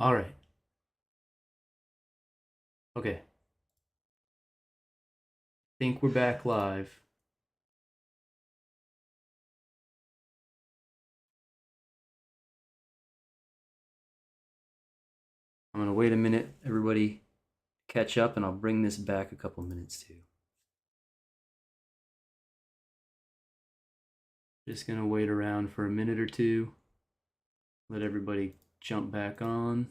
All right. Okay. Think we're back live. I'm going to wait a minute, everybody catch up, and I'll bring this back a couple minutes too. Just going to wait around for a minute or two. Let everybody jump back on.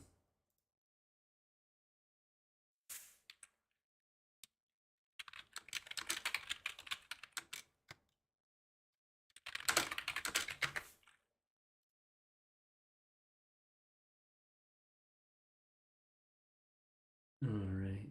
All right.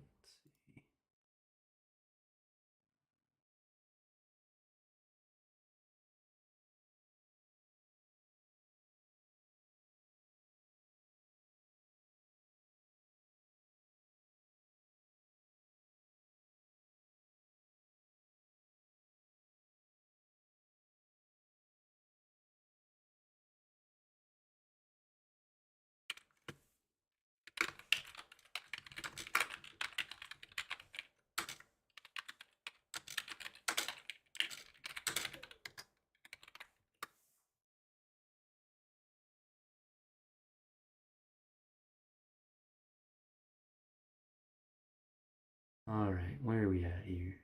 All right. Where are we at here?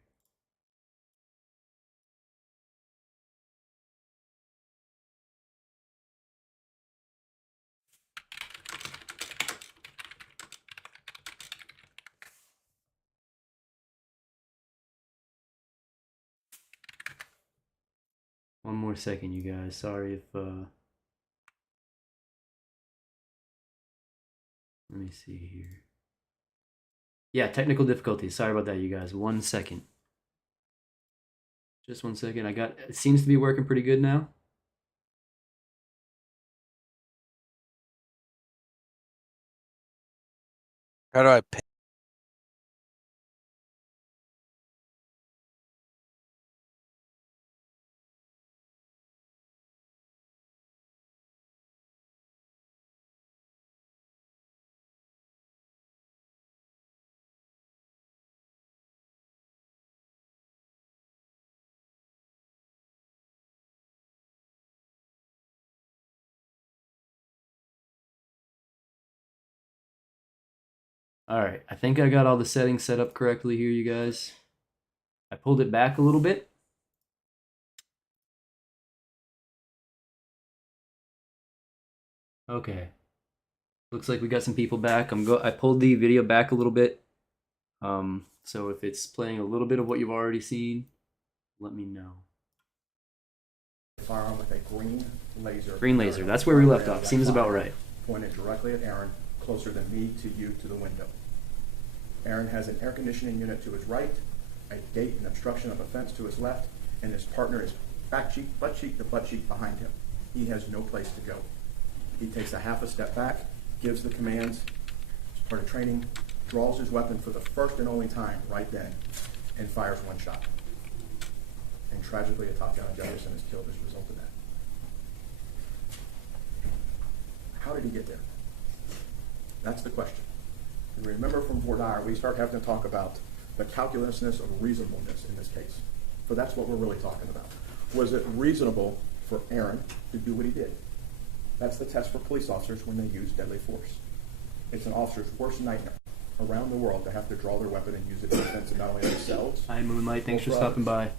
One more second, you guys. Sorry if let me see here. Yeah, technical difficulties. Sorry about that, you guys. 1 second. Just 1 second. It seems to be working pretty good now. How do I pay? All right, I think I got all the settings set up correctly here, you guys. I pulled it back a little bit. Okay. Looks like we got some people back. I pulled the video back a little bit. So if it's playing a little bit of what you've already seen, let me know. Firearm with a green laser. Green laser. That's where we left off. Seems about right. Pointed directly at Aaron, closer than me to you to the window. Aaron has an air conditioning unit to his right, a gate and obstruction of a fence to his left, and his partner is butt cheek to butt cheek behind him. He has no place to go. He takes a half a step back, gives the commands, as part of training, draws his weapon for the first and only time right then, and fires one shot. And tragically, a Tatiana Jefferson is killed as a result of that. How did he get there? That's the question. And remember from voir dire, we start having to talk about the calculousness or reasonableness in this case. So that's what we're really talking about. Was it reasonable for Aaron to do what he did? That's the test for police officers when they use deadly force. It's an officer's worst nightmare around the world to have to draw their weapon and use it in defense of not only themselves. Hi, Moonlight. Thanks for stopping by.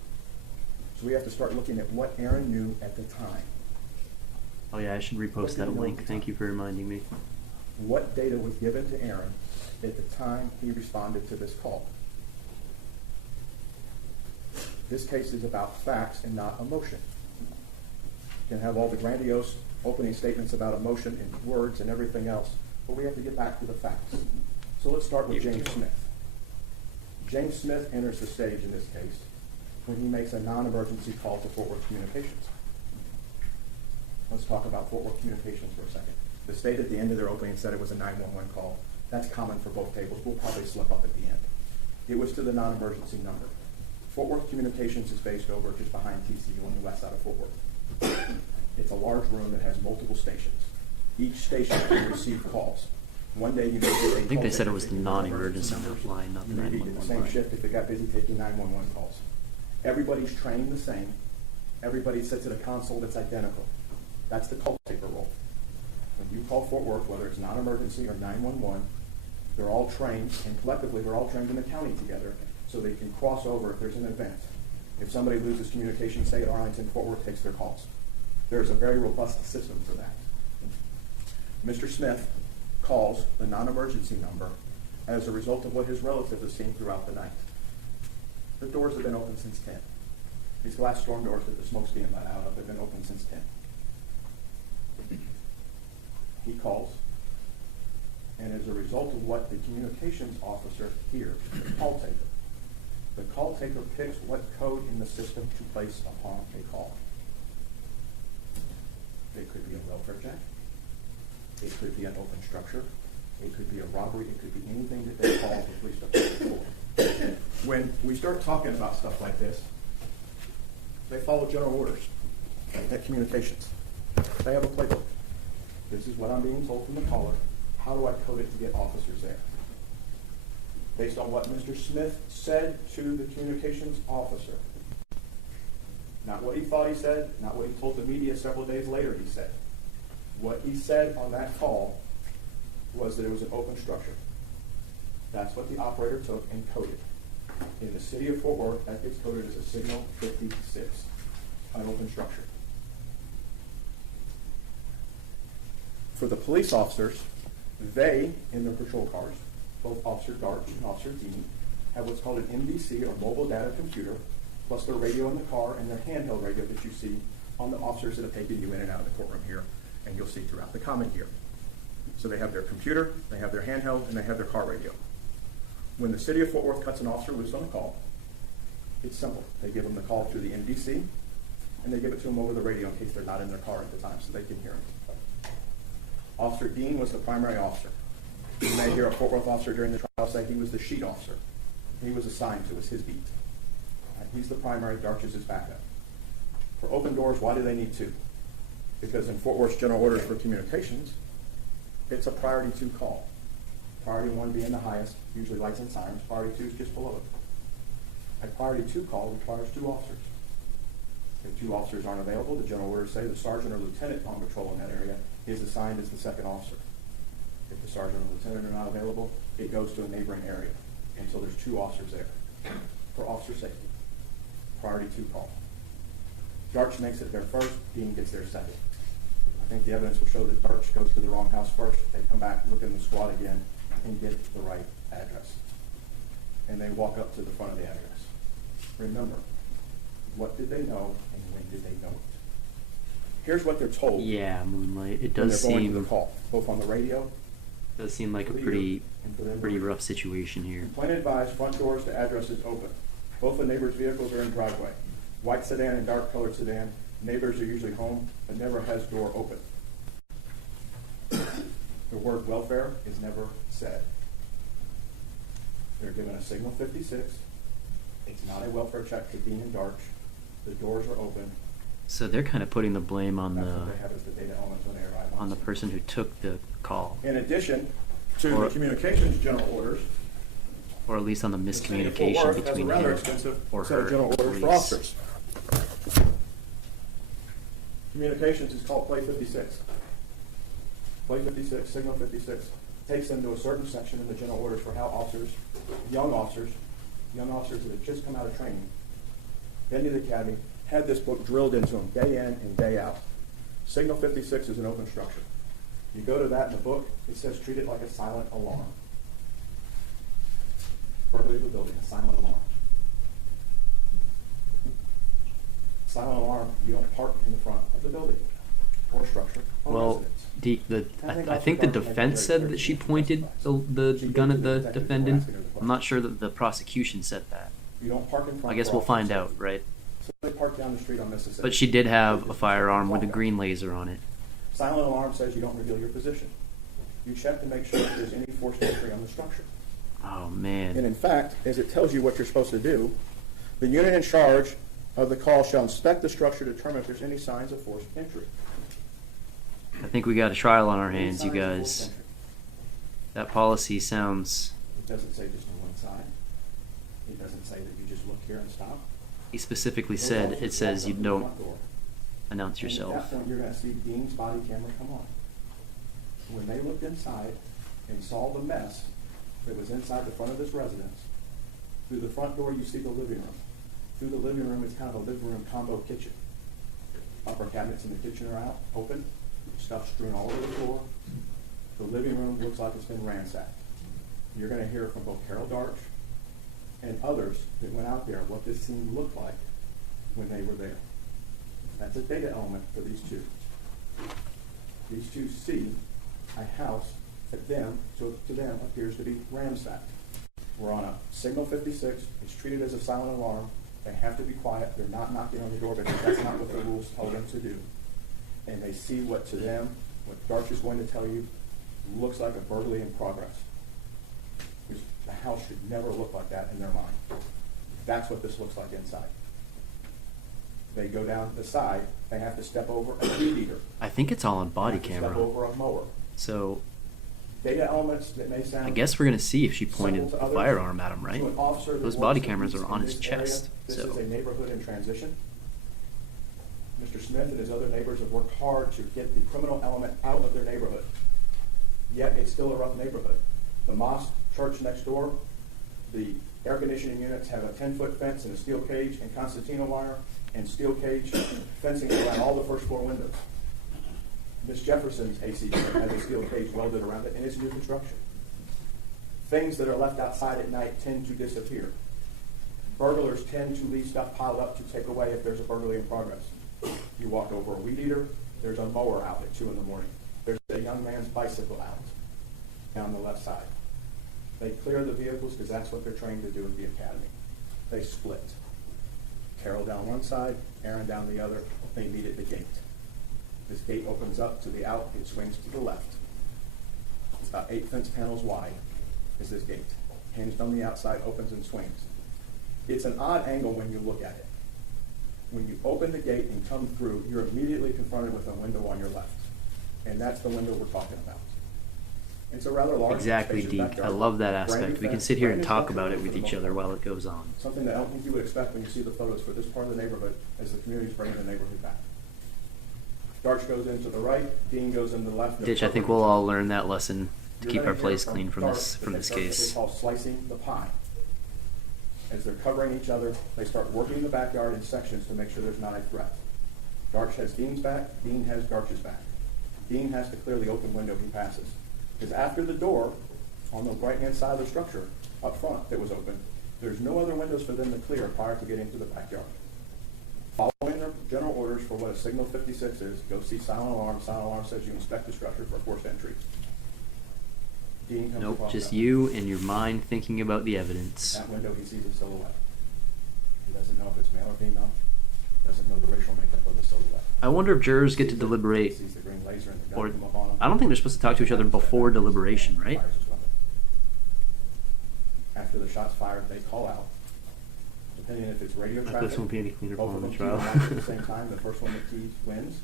So we have to start looking at what Aaron knew at the time. Oh yeah, I should repost that link. Thank you for reminding me. What data was given to Aaron at the time he responded to this call? This case is about facts and not emotion. You can have all the grandiose opening statements about emotion and words and everything else, but we have to get back to the facts. So let's start with James Smith. James Smith enters the stage in this case when he makes a non-emergency call to Fort Worth Communications. Let's talk about Fort Worth Communications for a second. The state at the end of their opening said it was a 911 call. That's common for both tables. We'll probably slip up at the end. It was to the non-emergency number. Fort Worth Communications is based over just behind TCU on the west side of Fort Worth. It's a large room that has multiple stations. Each station can receive calls. One day you may get a I think they said it was the call non-emergency line, not the you may be the 911 same line. shift if it got busy taking 911 calls. Everybody's trained the same. Everybody sits at a console that's identical. That's the call taker role. When you call Fort Worth, whether it's non-emergency or 911, they're all trained, and collectively they're all trained in the county together, so they can cross over if there's an event. If somebody loses communication, say at Arlington, Fort Worth takes their calls. There's a very robust system for that. Mr. Smith calls the non-emergency number as a result of what his relatives have seen throughout the night. The doors have been open since 10. These glass storm doors that the smoke's being let out of have been open since 10. He calls, and as a result of what the communications officer hears, the call taker picks what code in the system to place upon a call. It could be a welfare check. It could be an open structure. It could be a robbery. It could be anything that they call the police department for. When we start talking about stuff like this, they follow general orders at communications. They have a playbook. This is what I'm being told from the caller. How do I code it to get officers there? Based on what Mr. Smith said to the communications officer. Not what he thought he said, not what he told the media several days later he said. What he said on that call was that it was an open structure. That's what the operator took and coded. In the city of Fort Worth, that gets coded as a signal 56, an open structure. For the police officers, they, in their patrol cars, both Officer Dart and Officer Dean, have what's called an MDC, or mobile data computer, plus their radio in the car and their handheld radio that you see on the officers that have taken you in and out of the courtroom here, and you'll see throughout the comment here. So they have their computer, they have their handheld, and they have their car radio. When the city of Fort Worth cuts an officer loose on a call, it's simple. They give them the call through the MDC, and they give it to them over the radio in case they're not in their car at the time, so they can hear it. Officer Dean was the primary officer. You may hear a Fort Worth officer during the trial say he was the sheet officer. He was assigned to, it was his beat. He's the primary, Darch is his backup. For open doors, why do they need two? Because in Fort Worth's general orders for communications, it's a priority 2 call. Priority 1 being the highest, usually lights and sirens. Priority 2 is just below it. A priority 2 call requires 2 officers. If 2 officers aren't available, the general orders say the sergeant or lieutenant on patrol in that area is assigned as the second officer. If the sergeant or lieutenant are not available, it goes to a neighboring area until there's 2 officers there. For officer safety, priority 2 call. Darch makes it there first, Dean gets there second. I think the evidence will show that Darch goes to the wrong house first. They come back, look in the squad again, and get the right address. And they walk up to the front of the address. Remember, what did they know and when did they know it? Here's what they're told. Yeah, Moonlight. It when does they're going to seem the call, both on the radio. does seem like a clear, pretty and for them to pretty read. rough situation here. Complaint advised, front doors to addresses open. Both the neighbors' vehicles are in driveway. White sedan and dark colored sedan. Neighbors are usually home, but never has door open. The word welfare is never said. They're given a signal 56. It's not a welfare check to Dean and Darch. The doors are open. So they're kind of putting the blame on That's what they have as the data elements when they arrive the scene. person who took the call, In addition to Or- the communications general orders, or at least on the the city of Fort miscommunication Worth has a between rather him extensive or set of her. general orders for police. officers. Communications is called Play 56. Play 56, Signal 56, takes them to a certain section in the general orders for how officers, young officers that have just come out of training, been to the academy, had this book drilled into them day in and day out. Signal 56 is an open structure. You go to that in the book, it says treat it like a silent alarm. Burglary of a building, a silent alarm. Silent alarm, you don't park in the front of the building or structure or Well, residence. I think the defense said that she pointed the gun at the defendant. I'm not sure that the prosecution said that. You don't park in front. I guess for we'll find officers. out, right? So they park down the street on Mississippi. But she did have a firearm with a green laser on it. Silent alarm says you don't reveal your position. You check to make sure if there's any forced entry on the structure. Oh And man. in fact, as it tells you what you're supposed to do, the unit in charge of the call shall inspect the structure to determine if there's any signs of forced entry. I think we got a trial on our Any hands, you signs of guys. forced entry. That policy sounds. It doesn't say just on one side. It doesn't say that you just look here and stop. He specifically Those said officers it says walk you up to the don't front door. announce And at yourself. that point, you're going to see Dean's body camera come on. When they looked inside and saw the mess that was inside the front of this residence, through the front door, you see the living room. Through the living room, it's kind of a living room combo kitchen. Upper cabinets in the kitchen are out, open, stuff strewn all over the floor. The living room looks like it's been ransacked. You're going to hear from both Carol Darch and others that went out there what this scene looked like when they were there. That's a data element for these two. These two see a house that to them appears to be ransacked. We're on a signal 56. It's treated as a silent alarm. They have to be quiet. They're not knocking on the door because that's not what the rules tell them to do. And they see what to them, what Darch is going to tell you, looks like a burglary in progress. The house should never look like that in their mind. That's what this looks like inside. They go down the side. They have to step over a weed eater. I think it's all on body They have to camera. Step over a mower. So Data elements that may sound. I guess we're gonna see if she pointed simple to the others, firearm at him, right? to an officer that Those works body in cameras this- are on in his this area, chest. This So is a neighborhood in transition. Mr. Smith and his other neighbors have worked hard to get the criminal element out of their neighborhood. Yet it's still a rough neighborhood. The mosque church next door, the air conditioning units have a 10-foot fence and a steel cage and concertina wire and steel cage fencing around all the first floor windows. Miss Jefferson's AC unit has a steel cage welded around it, and it's new construction. Things that are left outside at night tend to disappear. Burglars tend to leave stuff piled up to take away if there's a burglary in progress. You walk over a weed eater, there's a mower out at 2 in the morning. There's a young man's bicycle out down the left side. They clear the vehicles because that's what they're trained to do at the academy. They split. Carol down one side, Aaron down the other. They meet at the gate. This gate opens up to the out, it swings to the left. It's about 8 fence panels wide is this gate. Hinged on the outside, opens and swings. It's an odd angle when you look at it. When you open the gate and come through, you're immediately confronted with a window on your left. And that's the window we're talking about. It's a rather large, exactly, spacious Deke. backyard. I love that Brand new aspect. We can fence, sit here brand and new talk structure about it for with the each most other part. while it goes on. Something that I don't think you would expect when you see the photos for this part of the neighborhood as the community's bringing the neighborhood back. Darch goes into the right, Dean goes into the left. Ditch, I think we'll all learn that lesson to You're keep gonna our hear place clean from Darch this that they start what case. they call slicing the pie. As they're covering each other, they start working the backyard in sections to make sure there's not a threat. Darch has Dean's back, Dean has Darch's back. Dean has to clear the open window he passes. Because after the door, on the right-hand side of the structure, up front that was open, there's no other windows for them to clear prior to getting to the backyard. Following their general orders for what a signal 56 is, go see silent alarm. Silent alarm says you inspect the structure for forced entry. Dean comes Nope, across just that. you and your mind thinking about the evidence. That window, he sees a silhouette. He doesn't know if it's male or female. Doesn't know the racial makeup of the silhouette. I wonder if jurors get to He deliberate, sees the green laser and the gun or come up on him. I don't think they're supposed to talk to each other before deliberation, right? Fires his weapon. After the shot's fired, they call out. Depending if it's radio I traffic, this won't be any cleaner both of following them the key trial. the mic at the same time. The first one that keys wins.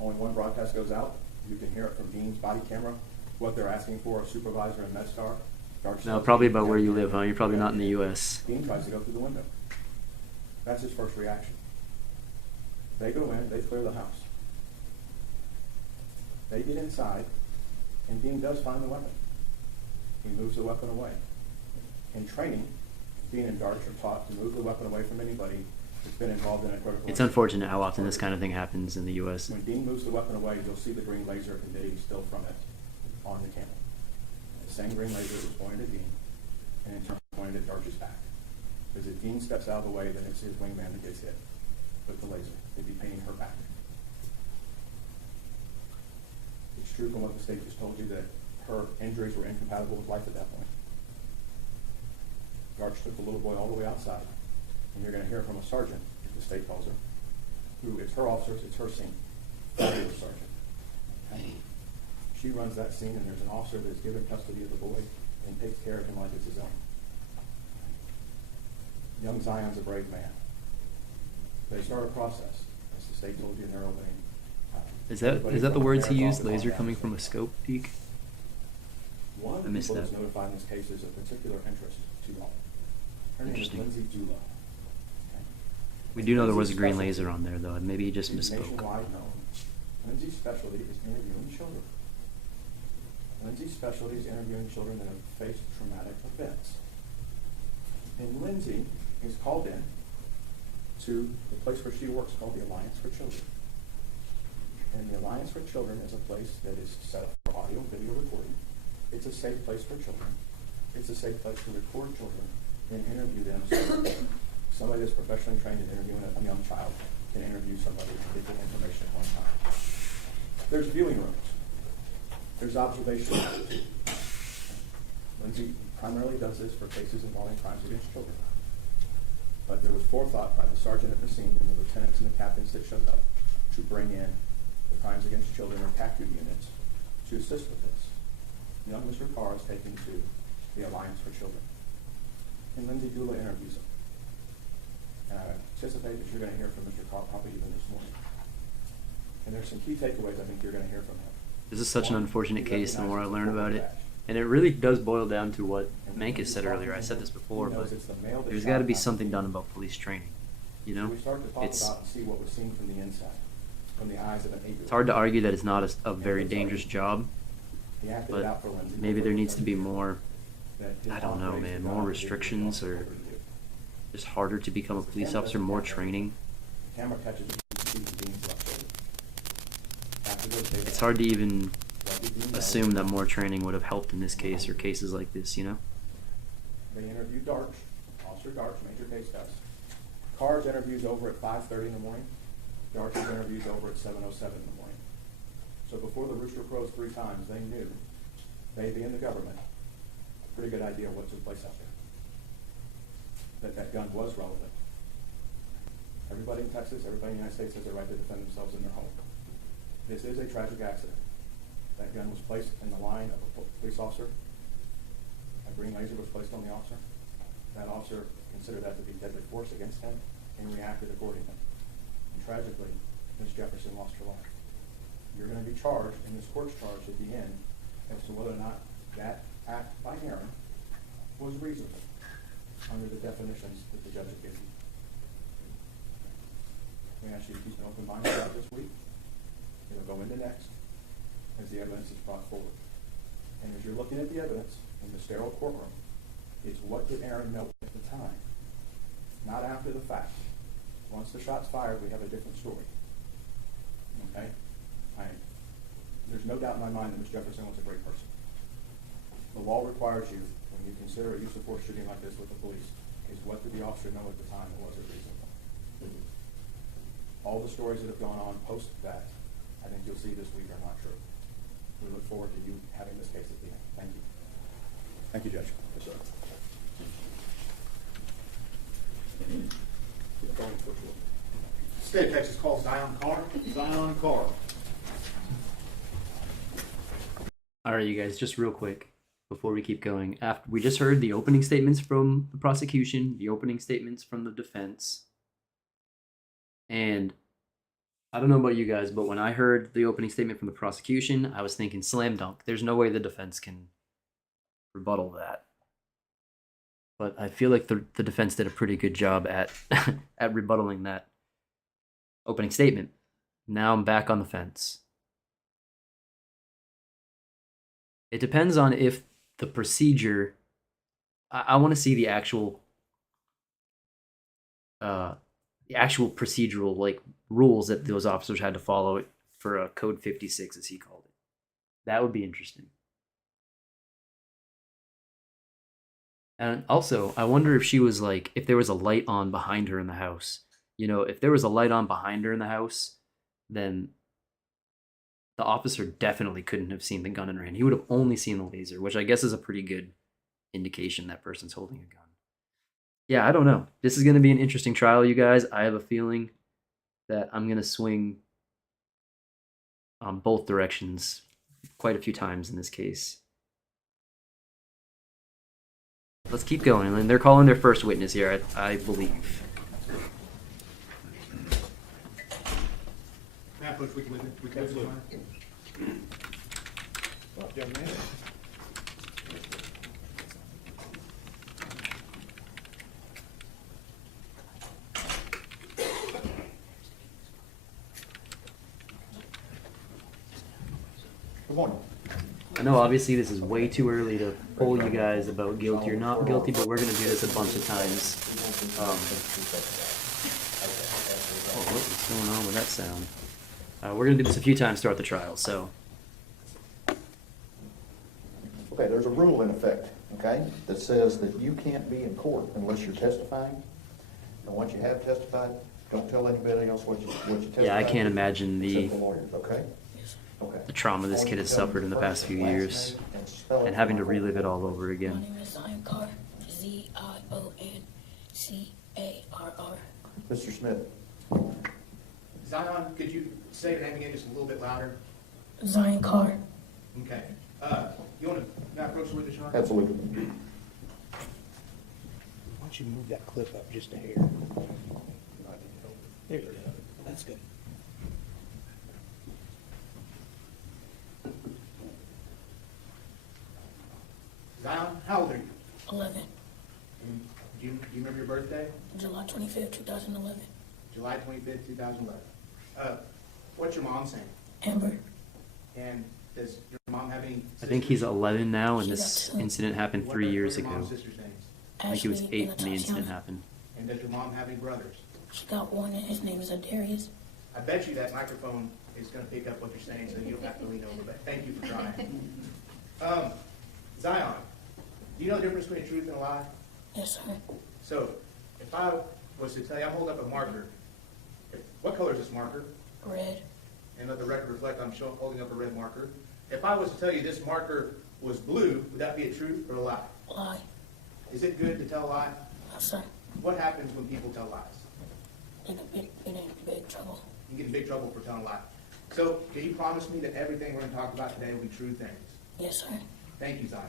Only one broadcast goes out. You can hear it from Dean's body camera. What they're asking for, a supervisor and MedStar. Darch No, says, probably about where you live, huh? You're probably not in the U.S. Dean tries to go through the window. That's his first reaction. They go in, they clear the house. They get inside, and Dean does find the weapon. He moves the weapon away. In training, Dean and Darch are taught to move the weapon away from anybody that's been involved in a critical It's incident. unfortunate how often this kind of thing happens in the U.S. When Dean moves the weapon away, you'll see the green laser emitting still from it on the camera. The same green laser was pointed at Dean, and in turn pointed at Darch's back. Because if Dean steps out of the way, then it's his wingman that gets hit with the laser. They'd be painting her back. It's true from what the state just told you that her injuries were incompatible with life at that point. Darch took the little boy all the way outside, and you're going to hear from a sergeant, if the state calls her, who it's her officers, it's her scene. Fabulous sergeant. Okay? She runs that scene, and there's an officer that's given custody of the boy and takes care of him like it's his own. Young Zion's a brave man. They start a process, as the state told you in their opening. Is that the words he used? Laser coming from a scope, Deke? One of I the missed people that. that's notified in this case is of particular interest to y'all. Her name is Interesting. Lindsay Dula. We do know there was a Lindsay's green specialty laser on there, though. Maybe he just is misspoke. nationwide known. Lindsay's specialty is interviewing children. Lindsay's specialty is interviewing children that have faced traumatic events. And Lindsay is called in to the place where she works called the Alliance for Children. And the Alliance for Children is a place that is set up for audio and video recording. It's a safe place for children. It's a safe place to record children and interview them so that somebody that's professionally trained in interviewing a young child can interview somebody and get the information at one time. There's viewing rooms. There's observation rooms. Lindsay primarily does this for cases involving crimes against children. But there was forethought by the sergeant at the scene and the lieutenants and the captains that showed up to bring in the crimes against children or CACU units to assist with this. Young Mr. Carr is taken to the Alliance for Children. And Lindsay Dula interviews him. And I anticipate that you're going to hear from Mr. Carr probably even this morning. And there's some key takeaways I think you're going to hear from him. This is such an One, unfortunate he case the more I recognizes learn the about it. badge. And it really does boil down to what And when Mankus he's said talking earlier. I to said him, this before, he but knows it's the male that there's shot got to be him. something done about police training. You know? So we start to talk It's about and see what was seen from the inside, from the eyes of an 8-year-old. it's hard to argue that it's not a very dangerous job, He acted it but out for Lindsay. maybe there needs to be more, That his I don't know, operations man, got more out of his restrictions control or over you. just harder to become a police officer, more training. The camera catches you see the beans left over. After those days, It's hard to even Debbie Dean assume that Melvin, more training would have helped in this case or cases like this, you know? They interview Darch, Officer Darch, Major Case does. Carr's interviews over at 5:30 in the morning. Darch's interviews over at 7:07 in the morning. So before the rooster crows 3 times, they knew, they being the government, a pretty good idea of what took place out there. That gun was relevant. Everybody in Texas, everybody in the United States has the right to defend themselves in their home. This is a tragic accident. That gun was placed in the line of a police officer. A green laser was placed on the officer. That officer considered that to be deadly force against him and reacted accordingly. And tragically, Ms. Jefferson lost her life. You're going to be charged, and this court's charged at the end, as to whether or not that act by Aaron was reasonable under the definitions that the judge had given you. We ask you to keep an open mind throughout this week. It'll go into next as the evidence is brought forward. And as you're looking at the evidence in the sterile courtroom, it's what did Aaron know at the time, not after the fact. Once the shot's fired, we have a different story. Okay? There's no doubt in my mind that Ms. Jefferson was a great person. The law requires you, when you consider a use of force shooting like this with the police, is what did the officer know at the time and was it reasonable? All the stories that have gone on post that, I think you'll see this week are not true. We look forward to you having this case at the end. Thank you. Thank you, Judge. Yes, sir. State of Texas calls Zion Carr. Zion Carr. All right, you guys, just real quick before we keep going. After we just heard the opening statements from the prosecution, the opening statements from the defense. And I don't know about you guys, but when I heard the opening statement from the prosecution, I was thinking slam dunk. There's no way the defense can rebuttal that. But I feel like the defense did a pretty good job at at rebuttaling that opening statement. Now I'm back on the fence. It depends on if the procedure. I want to see the actual procedural like rules that those officers had to follow for a code 56, as he called it. That would be interesting. And also, I wonder if she was like, if there was a light on behind her in the house. You know, if there was a light on behind her in the house, then the officer definitely couldn't have seen the gun in her hand. He would have only seen the laser, which I guess is a pretty good indication that person's holding a gun. Yeah, I don't know. This is going to be an interesting trial, you guys. I have a feeling that I'm going to swing both directions quite a few times in this case. Let's keep going. And they're calling their first witness here, I believe. Matt Bush, we can move it. Young man. morning. I know obviously this is way too early to poll you guys about guilty or not guilty, but we're gonna do this a bunch of times. Oh, what is going on with that sound? We're gonna do this a few times throughout the trial, so. Okay, there's a rule in effect, okay, that says that you can't be in court unless you're testifying. And once you have testified, don't tell anybody else what you testified. Yeah, I can't imagine Except the lawyers, okay? Okay. the trauma this kid has suffered in the past few years and having to relive it all over My again. name is Zion Carr, Z-I-O-N-C-A-R-R. Mr. Smith, Zion, could you say your name again just a little bit louder? Zion Carr. Okay. You want to approach the witness, Sean? absolutely. Why don't you move that clip up just a hair? There you go. That's good. Zion, how old are you? 11, And do you remember your birthday? July 25th, 2011. July 25th, 2011. What's your mom's name? Amber. And does your mom have any I think he's sisters? 11 now, and She this got two. incident happened What 3 are years your ago. mom's sisters' names? I think he was Ashley 8 and when the incident Tatiana. happened. And does your mom have any brothers? She got one, and his name is Adarius. I bet you that microphone is going to pick up what you're saying, so you don't have to lean over, but thank you for trying. Zion, do you know the difference between a truth and a lie? Yes, sir. So, if I was to tell you, I'm holding up a marker. What color is this marker? Red. And let the record reflect I'm holding up a red marker. If I was to tell you this marker was blue, would that be a truth or a lie? Lie. Is it good to tell a lie? No, sir. What happens when people tell lies? They could get in big trouble. You get in big trouble for telling a lie. So, can you promise me that everything we're going to talk about today will be true things? Yes, sir. Thank you, Zion.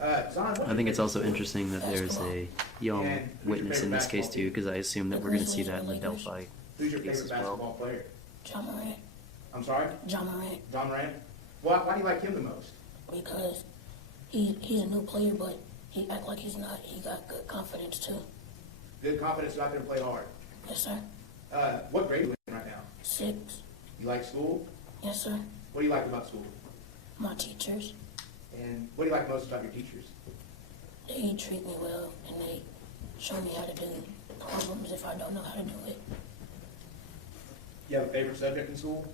Zion, what's I your think it's favorite also sport? interesting that there's a young witness in this case too, because I assume that we're going to see that in the Delphi Who's your case favorite as well. basketball player? John Morant. I'm sorry? John Morant. John Moran? Why do you like him the most? Because he's a new player, but he act like he's not. He got good confidence, too. Good confidence, not going to play hard. Yes, sir. What grade are you in right now? 6. You like school? Yes, sir. What do you like about school? My teachers, And what do you like most about your teachers? they treat me well, and they show me how to do problems if I don't know how to do it. You have a favorite subject in school?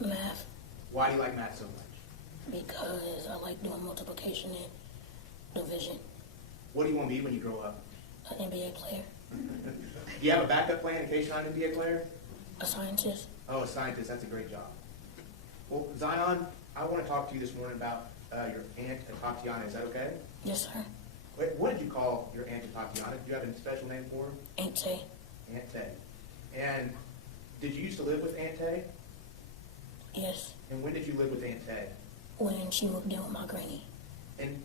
Math, Why do you like math so much? because I like doing multiplication and division. What do you want to be when you grow up? An NBA player, Do you have a backup plan in case you're not an NBA player? a scientist. Oh, a scientist, that's a great job. Well, Zion, I want to talk to you this morning about your aunt, Tatiana. Is that okay? Yes, sir. Wait, what did you call your aunt Tatiana? Do you have a special name for her? Ain't Tay. Aunt Tay. And did you used to live with Aunt Tay? Yes. And when did you live with Aunt Tay? When she moved in with my granny. And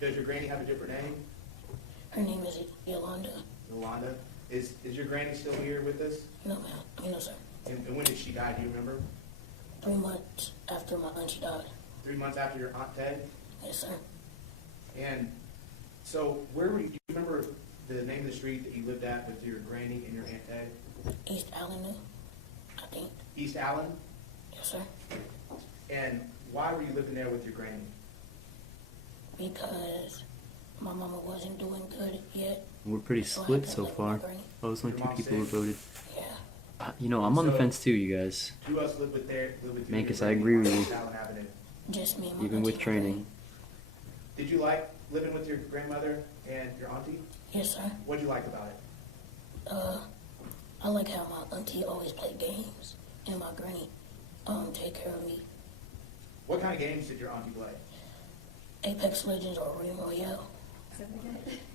does your granny have a different name? Her name is Yolanda. Yolanda. Is your granny still here with us? No, ma'am. No, sir. And when did she die? Do you remember? 3 months after my auntie died. 3 months after your Aunt Tay? Yes, sir. And so where were you, do you remember the name of the street that you lived at with your granny and your Aunt Tay? East Avenue, I think. East Allen? Yes, sir. And why were you living there with your granny? Because my mama wasn't doing good yet. We're pretty So I split had to so live with my far. granny. Oh, there's only Your 2 mom people who said- voted. Yeah. You know, I'm on the So- fence too, you guys. Who else lived with you? Mankus, and I your agree with granny on you. East Allen Avenue? Just me and my Even auntie with and my training. granny. Did you like living with your grandmother and your auntie? Yes, sir. What did you like about it? I like how my auntie always played games and my granny take care of me. What kind of games did your auntie play? Apex Legends or Ream Royale.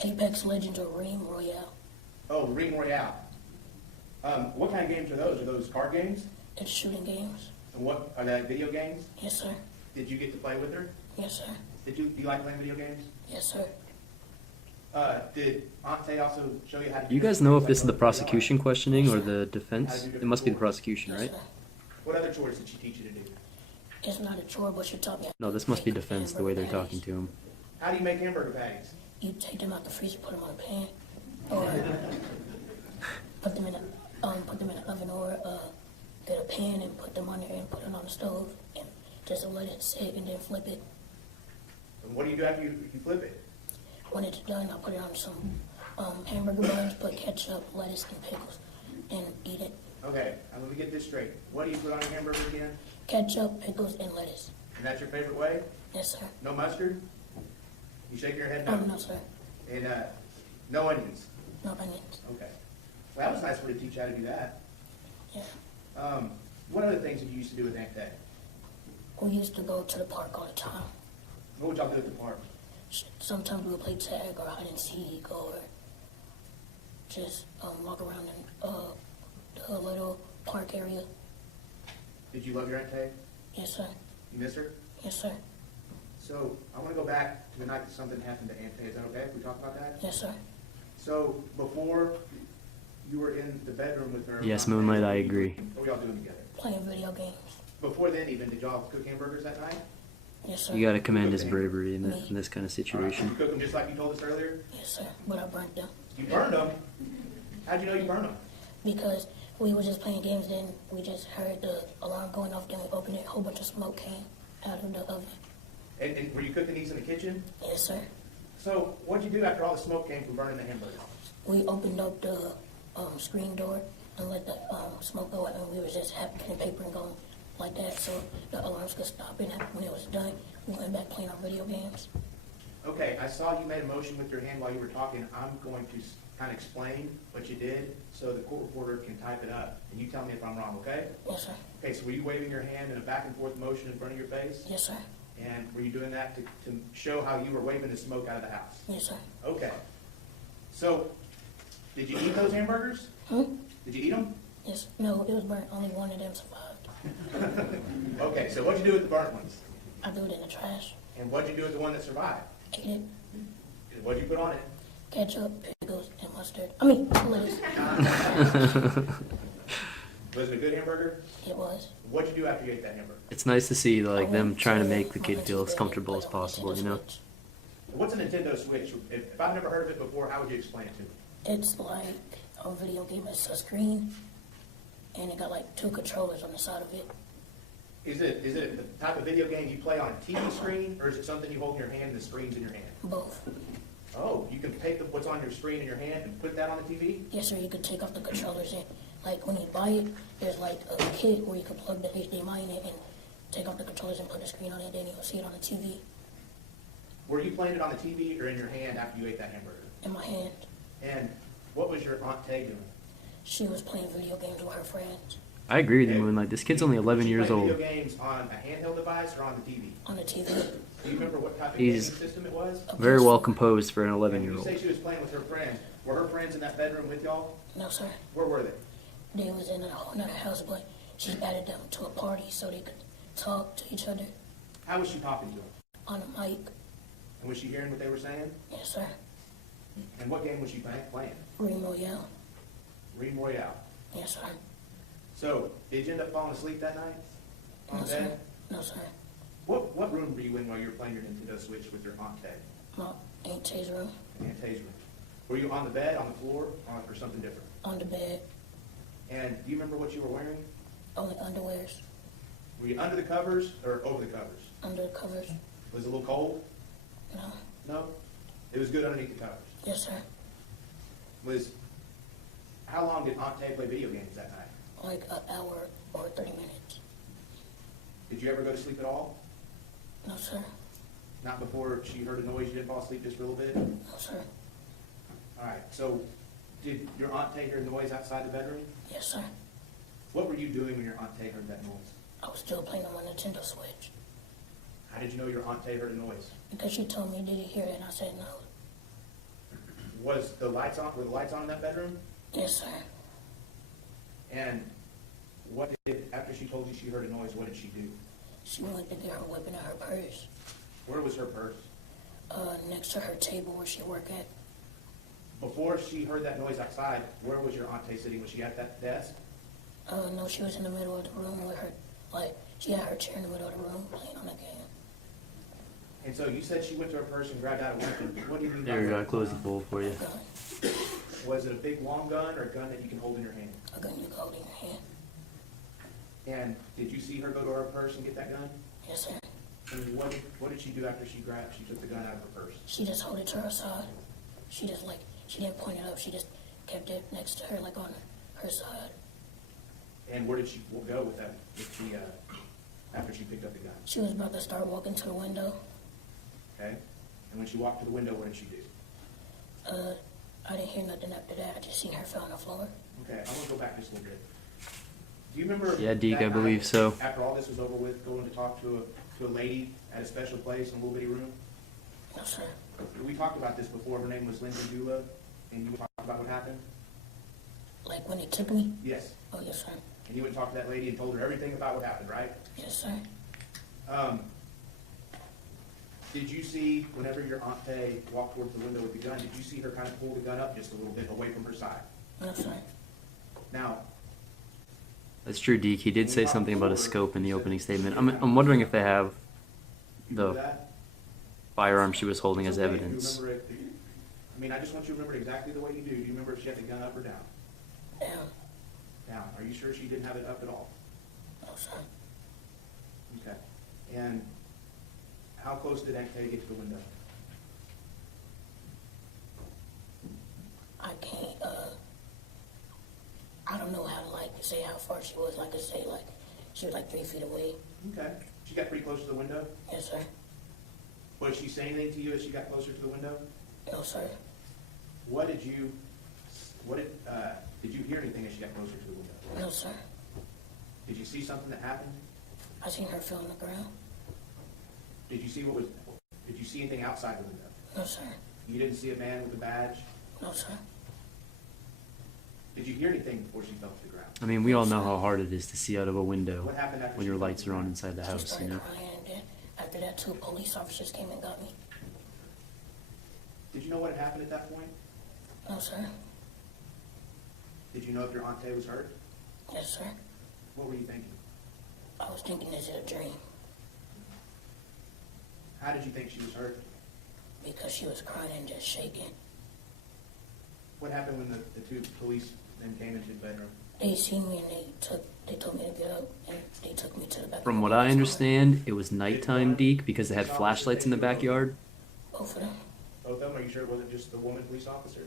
Apex Legends or Ream Royale. Oh, Ring Royale. What kind of games are those? Are those card games? It's shooting games. And what are they, video games? Yes, sir. Did you get to play with her? Yes, sir. Do you like playing video games? Yes, sir. Did Aunt Tay also show you how to? Do you guys know if this is the prosecution questioning or the defense? It must be the prosecution, Yes, right? sir. What other chores did she teach you to do? It's not a chore, but she taught me. No, this must be defense, the way they're talking to him. How do you make hamburger patties? You take them out the freezer, put them on a pan, or put them in the oven, or get a pan and put them on there and put it on the stove and just to let it sit and then flip it. And what do you do after you flip it? When it's done, I put it on some hamburger buns, put ketchup, lettuce, and pickles, and eat it. Okay, let me get this straight. What do you put on your hamburger again? Ketchup, pickles, and lettuce. And that's your favorite way? Yes, sir. No mustard? You shake your head no? No, sir. And no onions? No onions. Okay. Well, that was nice for you to teach you how to do that. Yeah. What other things did you used to do with Aunt Tay? We used to go to the park all the time. What would y'all do at the park? Sometimes we would play tag or hide and seek or just walk around in the little park area. Did you love your Aunt Tay? Yes, sir. You miss her? Yes, sir. So I want to go back to the night that something happened to Aunt Tay. Is that okay if we talk about that? Yes, sir. So before you were in the bedroom with her. Yes, on Moonlight, Aunt Tay, I agree. What were y'all doing together? Playing video games. Before then even, did y'all cook hamburgers that night? Yes, sir. You gotta commend his bravery in this kind of Did you situation. cook them just like you told us earlier? Yes, sir. But I burnt them You burned them? How'd you know you burned them? because we were just playing games. Then we just heard the alarm going off. Then we opened it. A whole bunch of smoke came out of the oven. And were you cooking these in the kitchen? Yes, sir. So what'd you do after all the smoke came from burning the hamburger? We opened up the screen door and let the smoke go out, and we were just having pen and paper and going like that, so the alarms could stop. And when it was done, we went back playing our video games. Okay, I saw you made a motion with your hand while you were talking. I'm going to kind of explain what you did so the court reporter can type it up. And you tell me if I'm wrong, okay? Yes, sir. Okay, so were you waving your hand in a back and forth motion in front of your face? Yes, sir. And were you doing that to show how you were waving the smoke out of the house? Yes, sir. Okay. So, did you eat those hamburgers? Did you eat them? Yes. No, it was burnt. Only one of them survived. Okay, so what'd you do with the burnt ones? I threw it in the trash. And what'd you do with the one that survived? Ate it. What'd you put on it? Ketchup, pickles, and mustard. I mean, lettuce. Was it a good hamburger? It was. What'd you do after you ate that hamburger? It's nice to see like I them went trying to make the my kid aunt's feel as bed, comfortable as played on the possible, Nintendo you know? What's a Nintendo Switch? If I've never heard of it before, how would you explain it to me? It's like a video game. It's a screen, and it got like 2 controllers on the side of it. Is it the type of video game you play on a TV screen, or is it something you hold in your hand and the screen's in your hand? Both. Oh, you can take what's on your screen in your hand and put that on the TV? Yes, sir. You could take off the controllers and, like, when you buy it, there's like a kit where you can plug the HDMI in it and take off the controllers and put the screen on it. Then you'll see it on the TV Were you playing it on the TV or in your hand after you ate that hamburger? in my hand. And what was your Aunt Tay doing? She was playing video games with her friends I agree with you, Okay. Moonlight. This kid's only 11 Did you years play old. video games on a handheld device or on the TV? on the TV. Do you remember what type of He's gaming system it was? Very well composed for an And 11-year-old. you say she was playing with her friends. Were her friends in that bedroom with y'all? No, sir. Where were they? They was in another house, but she added them to a party so they could talk to each other How was she talking to them? on the mic. And was she hearing what they were saying? Yes, sir. And what game was she playing? Green Royale. Ream Royale. Yes, sir. So, did you end up falling asleep that night? On No, the sir. bed? No, sir. What room were you in while you were playing your Nintendo Switch with your Aunt Tay? My Aunt Tay's room. Aunt Tay's room. Were you on the bed, on the floor, or something different? On the bed. And do you remember what you were wearing? Only underwears. Were you under the covers or over the covers? Under the covers. Was it a little cold? No. No? It was good underneath the covers. Yes, sir. How long did Aunt Tay play video games that night? Like an hour or 30 minutes. Did you ever go to sleep at all? No, sir. Not before she heard a noise, you didn't fall asleep just for a little bit? No, sir. All right, so did your Aunt Tay hear a noise outside the bedroom? Yes, sir. What were you doing when your Aunt Tay heard that noise? I was still playing on my Nintendo Switch. How did you know your Aunt Tay heard a noise? Because she told me, did you hear it? And I said no. Were the lights on in that bedroom? Yes, sir. And after she told you she heard a noise, what did she do? She went to get her weapon out her purse. Where was her purse? Next to her table where she worked at. Before she heard that noise outside, where was your Aunt Tay sitting? Was she at that desk? No, she was in the middle of the room with her, like, she had her chair in the middle of the room playing on a game. And so you said she went to her purse and grabbed out a weapon. What do you mean by There we go. I weapon? closed the bowl for you. Gun. Was it a big long gun or a gun that you can hold in your hand? A gun you hold in your hand. And did you see her go to her purse and get that gun? Yes, sir. And what did she do after she took the gun out of her purse? She just held it to her side. She just like, she didn't point it up. She just kept it next to her, like on her side. And where did she go with that, after she picked up the gun? She was about to start walking to the window. Okay? And when she walked to the window, what did she do? I didn't hear nothing after that. I just seen her fell on the floor. Okay, I'm gonna go back just a little bit. Do you remember? Yeah, Deke, that I believe night, so. After all this was over with, going to talk to a lady at a special place in a little bitty room? No, sir. We talked about this before. Her name was Linda Dula, and you talked about what happened? Like when he took me? Yes. Oh, yes, sir. And you went and talked to that lady and told her everything about what happened, right? Yes, sir. Did you see, whenever your Aunt Tay walked towards the window with the gun, did you see her kind of pull the gun up just a little bit away from her side? No, sir. Now, That's true, Deke. He did say something about a scope in the opening statement. I'm wondering if they have you know the that? firearm she was holding It's as okay if you evidence. remember it. I mean, I just want you to remember it exactly the way you do. Do you remember if she had the gun up or down? Down. Down. Are you sure she didn't have it up at all? No, sir. Okay. And how close did Aunt Tay get to the window? I can't, I don't know how to, like, say how far she was. Like I say, like, she was like 3 feet away. Okay. She got pretty close to the window? Yes, sir. Was she saying anything to you as she got closer to the window? No, sir. Did you hear anything as she got closer to the window? No, sir. Did you see something that happened? I seen her fell on the ground. Did you see anything outside the window? No, sir. You didn't see a man with a badge? No, sir. Did you hear anything before she fell to the ground? I mean, we all know how hard it is to see out of a window What happened after when she your fell lights to the are on ground? inside the She house, you started know? crying, and then after that, 2 police officers came and got me. Did you know what had happened at that point? No, sir. Did you know if your Aunt Tay was hurt? Yes, sir. What were you thinking? I was thinking, is it a dream? How did you think she was hurt? Because she was crying and just shaking. What happened when the 2 police then came into the bedroom? They seen me and they told me to get up and they took me to the back. From of what the I police car. understand, it was nighttime, Deke, because they had flashlights in the backyard. Both of them. Both of them? Are you sure it wasn't just the woman police officer?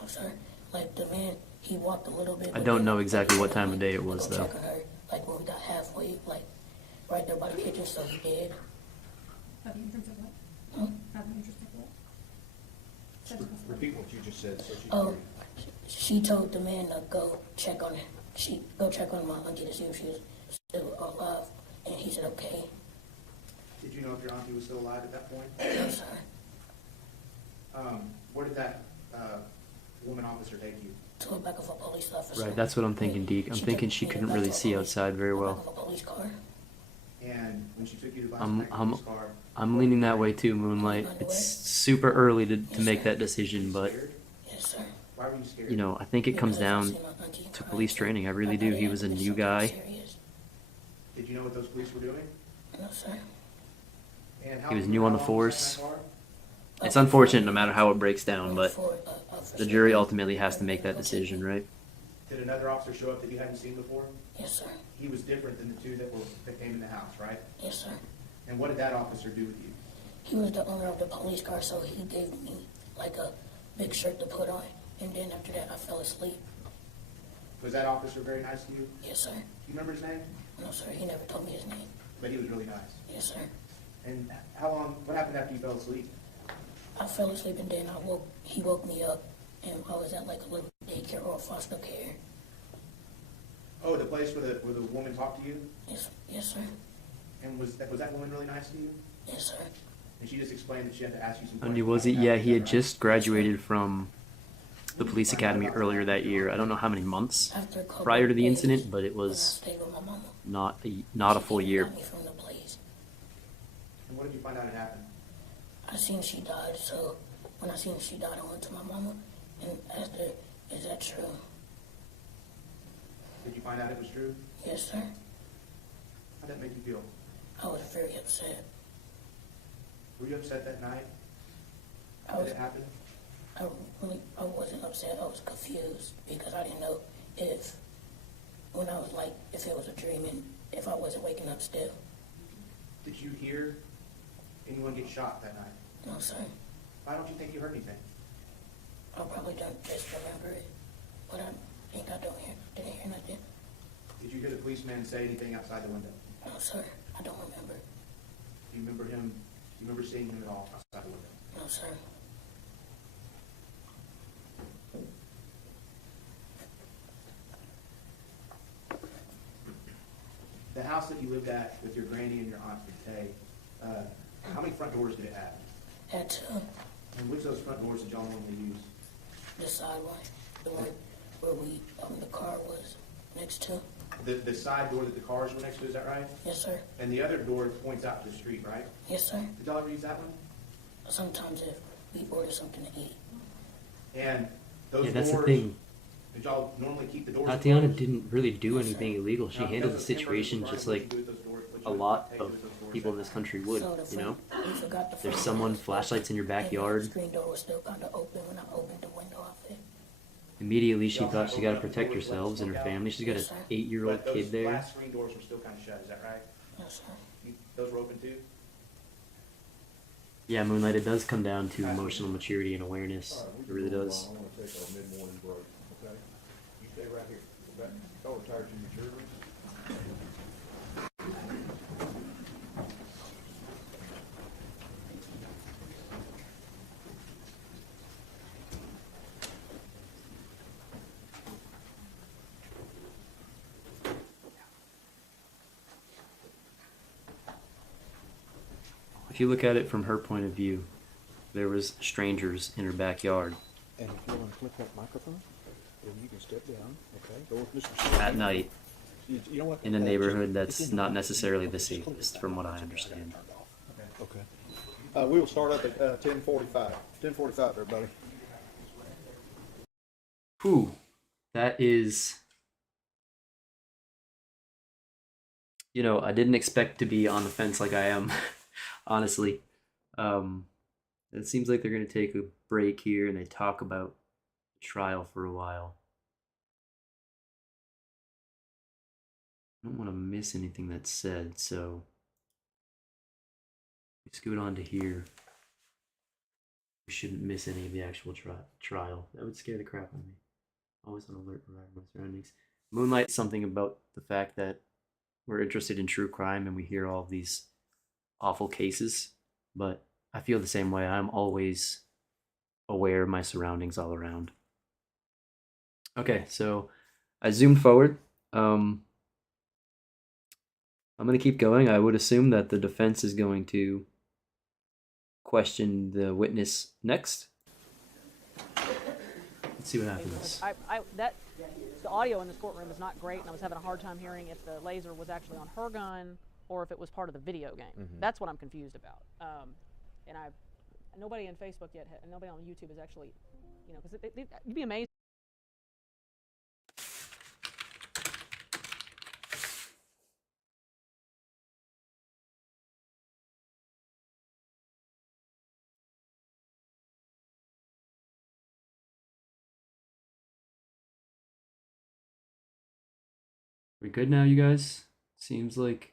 No, sir. Like the man, he walked a little bit. I don't know exactly what time of day it was, Go though. check on her, like when we got halfway, like right there by the kitchen, so he did. Have the entrance of what? Hmm? Have the entrance of what? Repeat what you just said so she can Oh, hear you. she told the man to go check on it. Go check on my auntie to see if she was still alive, and he said okay. Did you know if your auntie was still alive at that point? No, sir. Where did that woman officer take you? To the back of a police officer. Right, that's what I'm thinking, Deke. I'm She thinking took she me to couldn't the really back of a see police- outside very the well. back of a police car. And when she took you to the I'm- back of the I'm- police car, I'm leaning that way too, Moonlight. It's super early to make that decision, but, scared? Yes, sir. Why were you scared? you know, I think it comes Because I down seen my auntie to crying, police so training. I really I do. thought He it was a was new something guy. serious. Did you know what those police were doing? No, sir. And He was how new on the long force. was that in that car? It's unfortunate no matter how it breaks down, but For the jury ultimately has to make that decision, right? Did another officer show up that you hadn't seen before? Yes, sir. He was different than the 2 that came in the house, right? Yes, sir. And what did that officer do with you? He was the owner of the police car, so he gave me like a big shirt to put on. And then after that, I fell asleep. Was that officer very nice to you? Yes, sir. Do you remember his name? No, sir. He never told me his name. But he was really nice. Yes, sir. And what happened after you fell asleep? I fell asleep and then he woke me up and I was at like a little daycare or foster care. Oh, the place where the woman talked to you? Yes, sir. And was that woman really nice to you? Yes, sir. And she just explained that she had to ask you some And questions. was it? about Yeah, that, he had right? just graduated from the police academy earlier that year. I don't know how many months After a couple prior to the days, incident, but it when I was stayed with my mama, not a full she year. got me from the place. And what did you find out had happened? I seen she died, so when I seen she died, I went to my mama and asked her, "Is that true?" Did you find out it was true? Yes, sir. How'd that make you feel? I was very upset. Were you upset that night? I Did was it happen? I wasn't upset. I was confused because I didn't know if when I was like if it was a dream and if I wasn't waking up still. Did you hear anyone get shot that night? No, sir. Why don't you think you heard anything? I probably don't just remember it, but I think I didn't hear nothing. Did you hear the policeman say anything outside the window? No, sir. I don't remember. Do you remember him? Do you remember seeing him at all outside the window? No, sir. The house that you lived at with your granny and your aunt today, how many front doors did it have? Had to And which of those front doors did y'all normally use? decide one. The one where the car was next to. The side door that the cars were next to, is that right? Yes, sir. And the other door points out to the street, right? Yes, sir. Did y'all ever use that one? Sometimes if we order something to eat. And those Yeah, that's the doors, thing. did y'all normally keep the doors Tatiana closed? didn't really do anything illegal. She Now, handled the because of situation temporary just what'd like you do with those doors? What'd a you lot take of with those doors people in that this country would, So the you know? we forgot the There's front someone, doors, flashlights in your and the backyard. screen door was still kind of open when I opened the window off it. Immediately she thought she got to protect herself and her family. She's got an Yes, sir. 8-year-old But those kid there. glass screen doors were still kind of shut, is that right? Yes, sir. Those were open too? Yeah, Moonlight, it does come down to emotional maturity and awareness. All right, we It can really move does. on. I want to take our mid-morning break, okay? You stay right here, okay? Y'all retired to your jurors? If you look at it from her point of view, there was strangers in her backyard And if you want to click that microphone, then you can step down, okay? Go with Mr. at night You know what? in a neighborhood It's that's in not the- necessarily the Just click safest, that from what button I so you got it understand. turned off. Okay. We will start up at 10:45. 10:45, everybody. Whew, that is. You know, I didn't expect to be on the fence like I am, honestly. It seems like they're going to take a break here and they talk about the trial for a while. I don't want to miss anything that's said, so we scoot on to here. We shouldn't miss any of the actual trial. That would scare the crap out of me. Always on alert regarding my surroundings. Moonlight, something about the fact that we're interested in true crime and we hear all of these awful cases, but I feel the same way. I'm always aware of my surroundings all around. Okay, so I zoomed forward. I'm going to keep going. I would assume that the defense is going to question the witness next. Let's see what happens. The audio in this courtroom is not great, and I was having a hard time hearing if the laser was actually on her gun or if it was part of the video game. That's what I'm confused about. And nobody on Facebook yet, nobody on YouTube is actually, because you'd be amazed. We good now, you guys? Seems like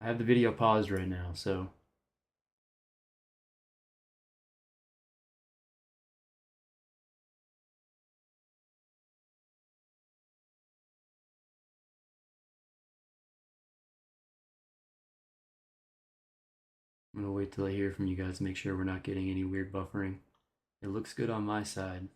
I have the video paused right now, so I'm gonna wait till I hear from you guys, make sure we're not getting any weird buffering. It looks good on my side.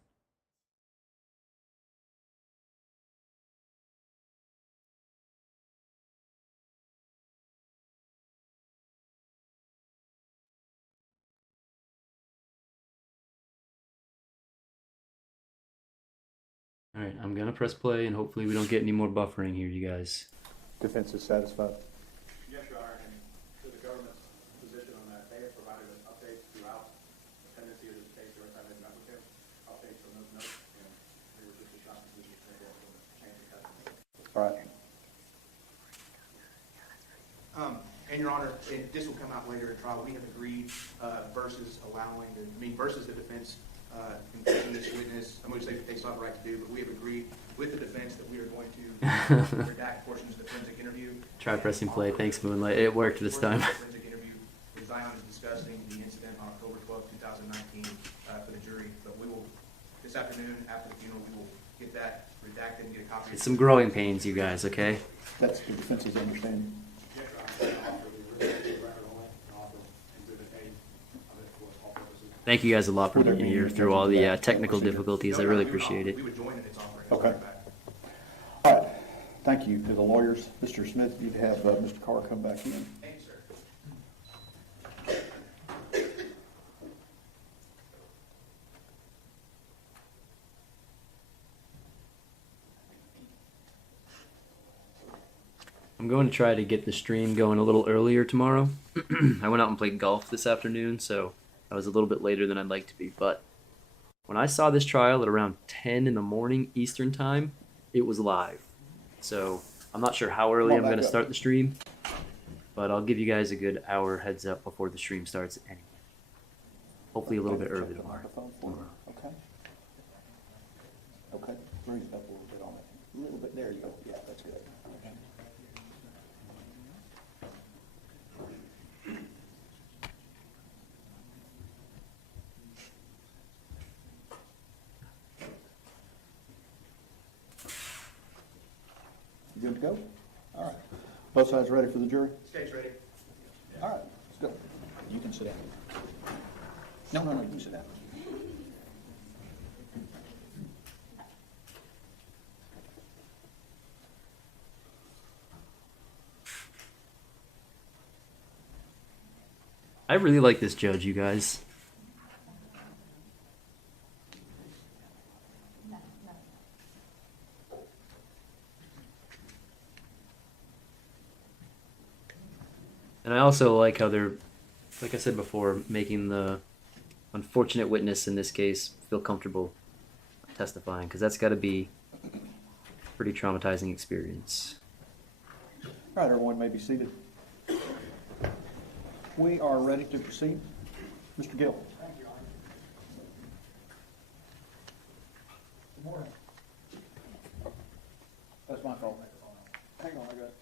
Alright, I'm gonna press play and hopefully we don't get any more buffering here, you guys. Defense is satisfied. Yes, Your Honor, and to the government's position on that, they have provided us updates throughout the pendency of this case. Every time they've met with him, updates from those notes, and they were just as shocked as we were to change the testimony. All right. And Your Honor, and this will come out later in trial, we have agreed versus the defense in pushing this witness. I'm going to say it's not the right to do, but we have agreed with the defense that we are going to redact portions of the forensic interview. Try pressing play. Thanks, Moonlight. It worked this time. Forensic interview with Zion is discussing the incident on October 12, 2019 for the jury. But we will, this afternoon after the funeral, we will get that redacted and get a copy. It's some growing pains, you guys, okay? That's the defense's understanding. Thank you guys a lot for being here through all the technical difficulties. I really appreciate it. We would join in its offer. Okay. All right. Thank you to the lawyers. Mr. Smith, you'd have Mr. Carr come back in. Thank you, sir. I'm going to try to get the stream going a little earlier tomorrow. I went out and played golf this afternoon, so I was a little bit later than I'd like to be. But when I saw this trial at around 10 in the morning Eastern time, it was live. So I'm not sure how early I'm going to start the stream, but I'll give you guys a good hour heads up before the stream starts anyway. Hopefully a little bit early tomorrow. Okay. Okay. Bring it up a little bit on it. A little bit. There you go. Yeah, that's good. Okay. You good to go? All right. Both sides ready for the jury? State's ready. All right, let's go. You can sit down. No, you can sit down. I really like this judge, you guys. And I also like how they're, like I said before, making the unfortunate witness in this case feel comfortable testifying, because that's got to be a pretty traumatizing experience. All right, everyone may be seated. We are ready to proceed. Mr. Gill. Thank you, Your Honor. Good morning. That's my fault. Hang on, I got it.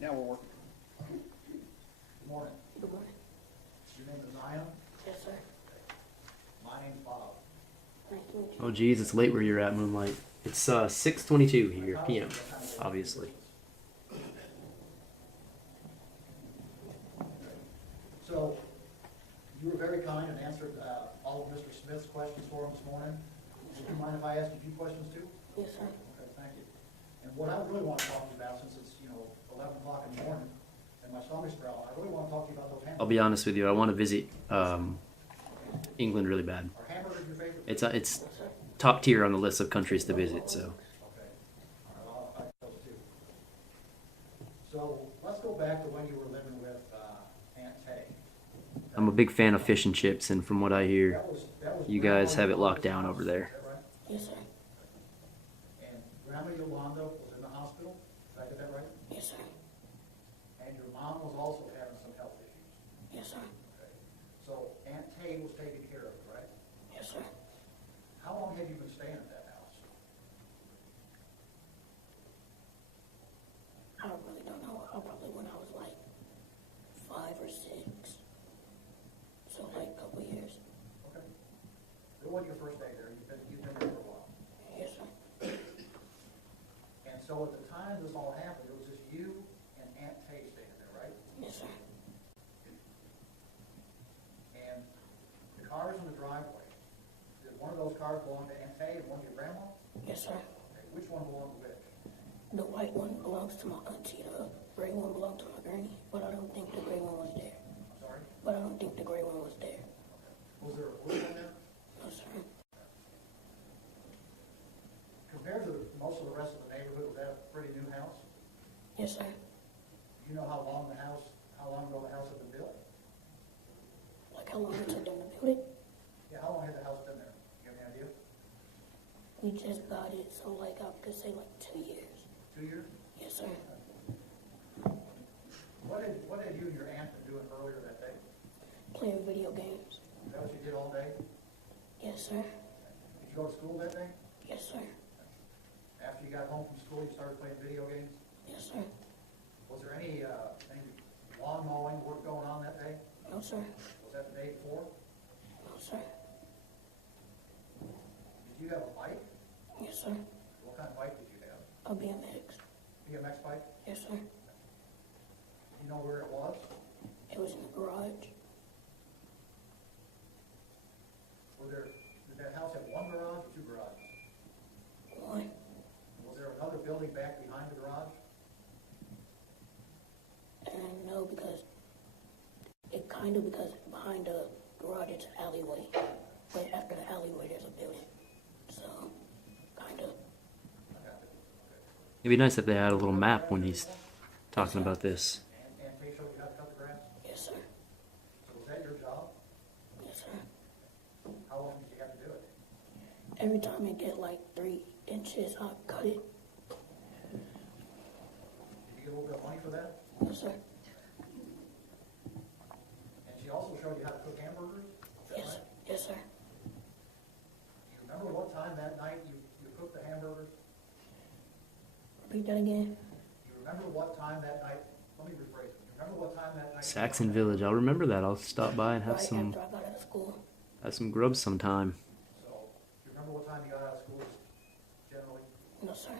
Now we're working. Good morning. Good morning. Your name is Zion? Yes, sir. My name's Bob. Nice to meet you. Oh geez, it's late where you're at, Moonlight. It's 6:22 here, p.m. Obviously. So, you were very kind and answered all of Mr. Smith's questions for him this morning. Would you mind if I asked a few questions too? Yes, sir. Okay, thank you. And what I really want to talk to you about, since it's, 11 o'clock in the morning, and my stomach's growling, I really want to talk to you about those hamburgers. I'll be honest with you. I want to visit England really bad. Are hamburgers your favorite? It's top tier on the list of countries to visit. So Okay. All right, I'll those too. So, let's go back to when you were living with Aunt Tay. I'm a big fan of fish and chips, and from what I hear, That was you guys have it locked down over there. Is that right? Yes, sir. And Grandma Yolanda was in the hospital, did I get that right? Yes, sir. And your mom was also having some health issues. Yes, sir. Okay. So Aunt Tay was taking care of it, right? Yes, sir. How long had you been staying at that house? I really don't know. Probably when I was like 5 or 6. So like a couple years. Okay. It wasn't your first day there. You've been there for a while. Yes, sir. And so at the time this all happened, it was just you and Aunt Tay staying there, right? Yes, sir. And the cars in the driveway, did one of those cars belong to Aunt Tay and one to your grandma? Yes, sir. Okay. Which one belonged to which? The white one belongs to my auntie. The gray one belonged to my granny. But I don't think the gray one was there. I'm sorry? But I don't think the gray one was there. Was there a blue one there? No, sir. Compared to most of the rest of the neighborhood, was that a pretty new house? Yes, sir. Do you know how long ago the house had been built? Like how long it took them to build it? Yeah, how long had the house been there? You have any idea? We just got it, so like I could say like 2 years. 2 years? Yes, sir. What had you and your aunt been doing earlier that day? Playing video games. Is that what you did all day? Yes, sir. Did you go to school that day? Yes, sir. After you got home from school, you started playing video games? Yes, sir. Was there any lawn mowing work going on that day? No, sir. Was that the day before? No, sir. Did you have a bike? Yes, sir. What kind of bike did you have? A BMX. BMX bike? Yes, sir. Do you know where it was? It was in the garage. Did that house have one garage or two garages? One. Was there another building back behind the garage? And no, because behind the garage it's an alleyway. But after the alleyway there's a building. So, kind of. It'd be nice if they had a little map when he's talking about this. And they showed you how to cut the grass? Yes, sir. So was that your job? Yes, sir. How often did you have to do it? Every time it get like 3 inches, I cut it. Did you get a little bit of money for that? Yes, sir. And she also showed you how to cook hamburgers? Is that Yes, right? yes, sir. Do you remember what time that night you cooked the hamburgers? Repeat that again. Do you remember what time that night, let me rephrase it. Do you remember what time that night? Saxon Village. I'll remember that. I'll stop by and have Right some after I got out of school. grubs sometime. So, do you remember what time you got out of school generally? No, sir.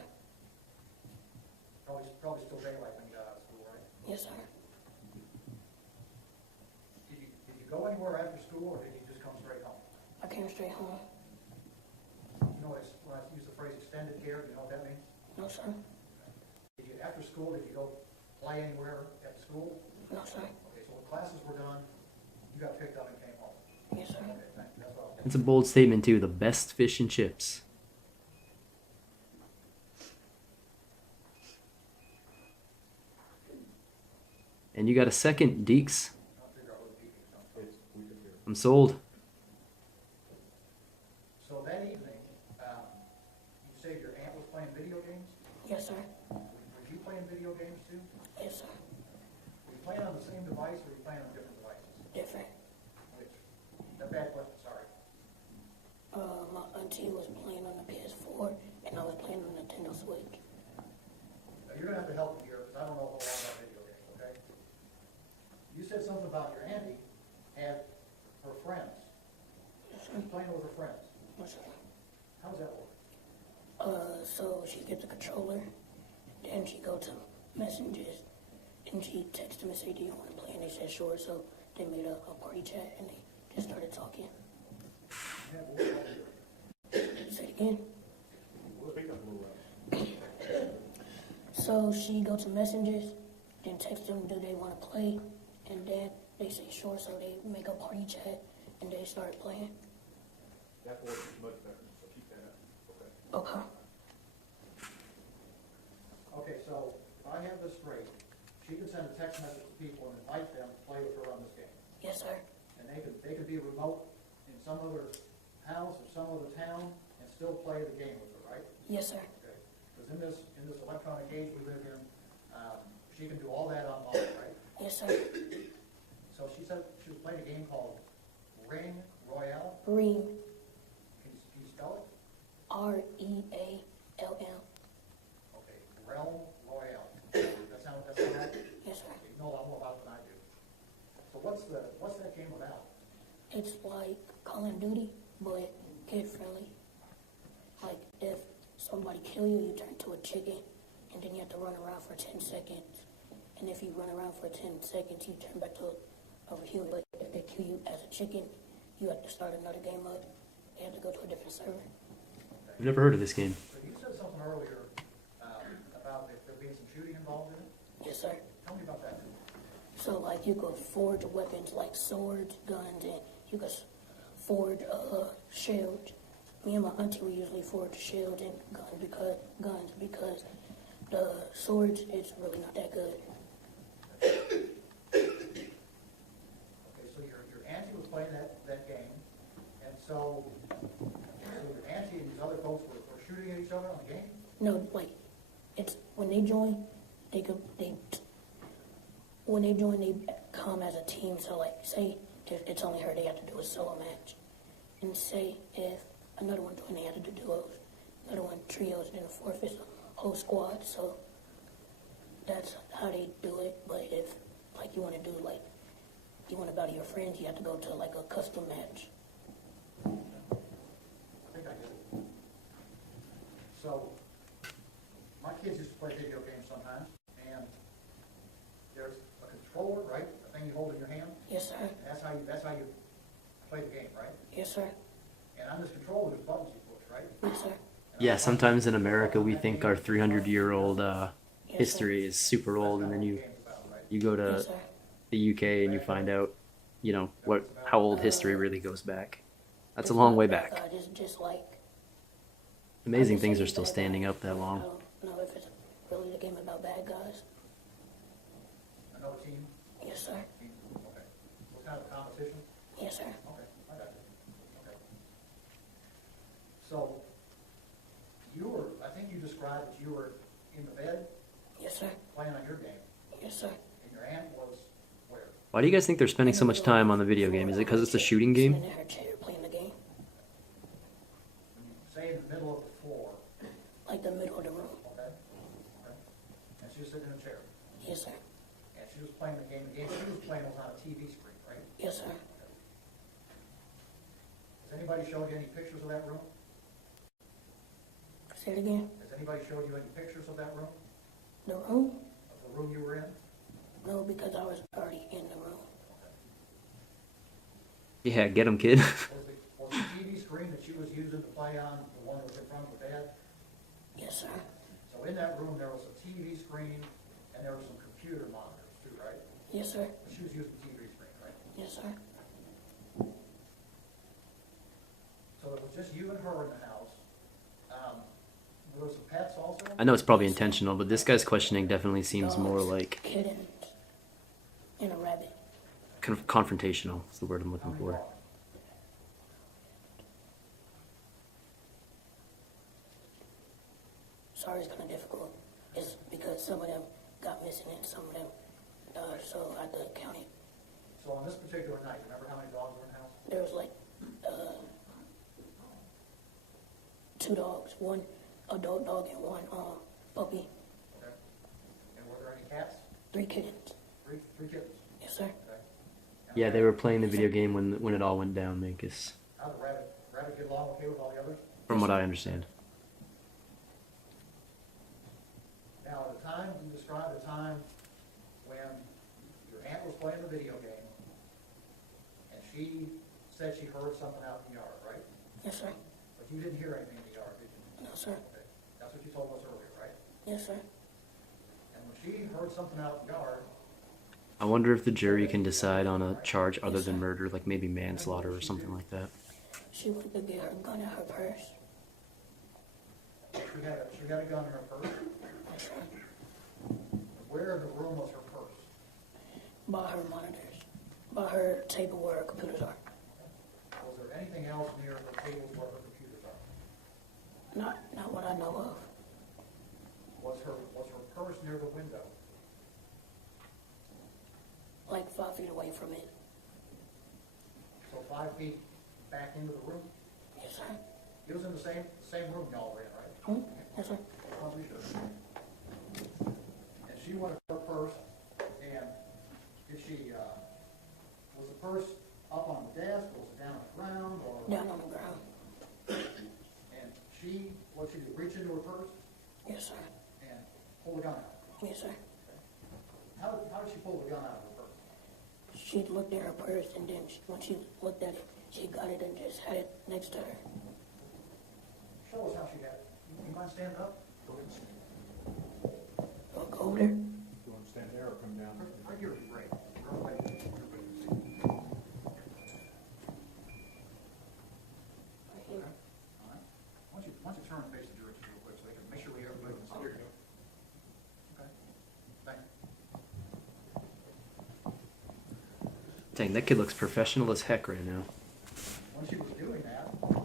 Probably still daylight when you got out of school, right? Yes, sir. Did you go anywhere after school or did you just come straight home? I came straight home. You know, when I use the phrase extended care, do you know what that means? No, sir. After school, did you go play anywhere at school? No, sir. Okay, so when classes were done, you got picked up and came home. Yes, sir. Okay, thank you, that's what I was. It's a bold statement too. The best fish and chips. And you got a second, Deeks. I'll figure out what the peak is. It's, we can hear. I'm sold. So that evening, you said your aunt was playing video games? Yes, sir. Were you playing video games too? Yes, sir. Were you playing on the same device or were you playing on different devices? Different. Which, a bad question, sorry. My auntie was playing on the PS4, and I was playing on the Nintendo Switch. Now, you're gonna have to help me here, because I don't know a whole lot about video games, okay? You said something about your auntie had her friends. Yes, She was playing with her friends. Yes, sir. How does that work? So she gets a controller, then she go to messages, and she texts them and say, "Do you want to play?" And they said, "Sure." So they made a party chat, and they just started talking. Yeah, but what about you? Say it again. Speak up a little louder. So she go to messages, then text them, "Do they want to play?" And then they say, "Sure." So they make a party chat, and they start playing. That voice is much better, so keep that up. Okay. Okay. Okay, so if I have this straight, she can send a text message to people and invite them to play with her on this game. Yes, sir. And they could be remote in some other house or some other town and still play the game with her, right? Yes, sir. Okay. Because in this electronic age we live in, she can do all that online, right? Yes, sir. So she said she was playing a game called Ring Royale. Ream. Can you spell it? REALM. Okay, Realm Royale. That's right? Yes, sir. You know a lot more about it than I do. So what's that game about? It's like Call of Duty, but kid friendly. Like if somebody kill you, you turn to a chicken, and then you have to run around for 10 seconds. And if you run around for 10 seconds, you turn back to a human. But if they kill you as a chicken, you have to start another game up. You have to go to a different server. I've never heard of this game. So you said something earlier about there being some shooting involved in it. Yes, sir. Tell me about that. So like you could forge weapons like swords, guns, and you could forge shields. Me and my auntie we usually forge shields and guns because the swords is really not that good. Okay, so your auntie was playing that game, and so your auntie and these other folks were shooting at each other on the game? No, like it's when they join, they come as a team. So like say if it's only her, they have to do a solo match, and say if another one doing they had to do duos, another one trios, then a fourth is a whole squad. So that's how they do it. But if like you want to do like you want to battle your friends, you have to go to like a custom match. I think I get it. So, my kids used to play video games sometimes, and there's a controller, right? A thing you hold in your hand. Yes, sir. And that's how you play the game, right? Yes, sir. And on this controller, there's buttons you push, right? Yes, sir. And Yeah, I'm sometimes in America we think our 300-year-old Yes, history is super old, and then you go to Yes, sir. the UK and you find out, you know, how old history really goes back. That's a long way back. It's just like Amazing things are still standing up that long. I don't know if it's really a game about bad guys. Another team? Yes, sir. Team? Okay. What kind of competition? Yes, sir. Okay, I got you. Okay. So, I think you described that you were in the bed Yes, sir. playing on your game, Yes, sir. and your aunt was where? Why do you guys think they're spending so much time on the video game? Is it because it's a shooting game? Sitting in her chair playing the game, When you say in the middle of the floor, like the middle of the room. okay? Okay. And she was sitting in a chair, Yes, sir. and she was playing the game. The game she was playing was on a TV screen, right? Yes, sir. Has anybody showed you any pictures of that room? Say it again. Has anybody showed you any pictures of that room? The room? Of the room you were in? No, because I was already in the room. Yeah, get him, kid. Was the TV screen that she was using to play on the one that was in front of the bed? Yes, sir. So in that room, there was a TV screen, and there were some computer monitors too, right? Yes, sir. But she was using the TV screen, right? Yes, sir. So it was just you and her in the house. Were there some pets also? I know it's probably intentional, but this guy's questioning definitely seems more like Kittens and a rabbit. confrontational. Is the word I'm How looking many for. dogs? Sorry, it's kind of difficult. It's because some of them got missing and some of them died, so I had to count it. So on this particular night, remember how many dogs were in the house? There was like 2 dogs, one adult dog and one puppy, Okay. And were there any cats? 3 kittens. Three kittens? Yes, sir. Okay. And Yeah, they were playing the video game when it all went down, Minkus. How did Rabbit get along okay with all the others? From what I understand. Now, at the time, you described a time when your aunt was playing the video game, and she said she heard something out in the yard, right? Yes, sir. But you didn't hear anything in the yard, did you? No, sir. Okay. That's what you told us earlier, right? Yes, sir. And when she heard something out in the yard, I wonder if the jury can decide on a charge other than murder, like maybe manslaughter or something like that. She went to get her gun out her purse. she had a gun in her purse. Yes, sir. Where in the room was her purse? By her monitors. By her table where her computers are. Was there anything else near the tables where her computers are? Not what I know of. Was her purse near the window? Like 5 feet away from it. So 5 feet back into the room? Yes, sir. It was in the same room y'all were in, right? Hmm? Yes, sir. I'll be sure. And she wanted her purse, and did she, was the purse up on the desk, or was it down on the ground, or? Down on the ground. And she, what she did, reach into her purse Yes, sir. and pull the gun out? Yes, sir. How did she pull the gun out of her purse? She looked at her purse and then when she looked at it, she got it and just had it next to her. Show us how she got it. You mind standing up? Look over there. You want to stand there or come down? Right here would be great. Everybody can see. Right here. All right. Why don't you turn and face the jury real quick so they can make sure everybody can see. There you go. Okay. Thank you. Dang, that kid looks professional as heck right now. When she was doing that, do you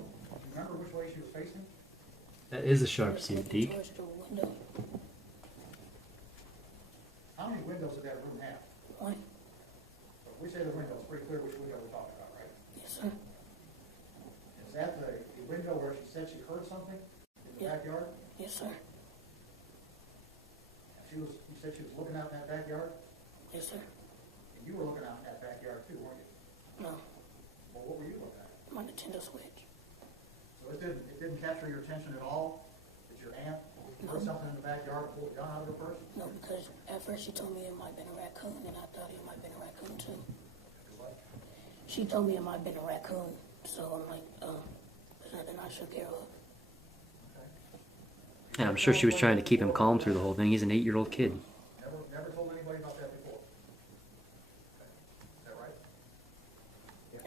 remember which way she was facing? That is a sharp suit, Looking Deke. towards the window. How many windows did that room have? One. We say the window, it's pretty clear which window we're talking about, right? Yes, sir. said she heard something in the Yeah. backyard? Yes, sir. You said she was looking out in that backyard? Yes, sir. And you were looking out in that backyard too, weren't you? No, Well, what were you looking at? my Nintendo Switch. So it didn't capture your attention at all that your aunt heard something in the backyard and pulled a gun out of her purse? No, because at first she told me it might have been a raccoon, and I thought it might have been a raccoon too. She told me it might have been a raccoon, so I'm like, there's nothing I should care of. Yeah, I'm sure she was trying to keep him calm through the whole thing. He's an 8-year-old kid. Never told anybody about that before? Okay. Is that right?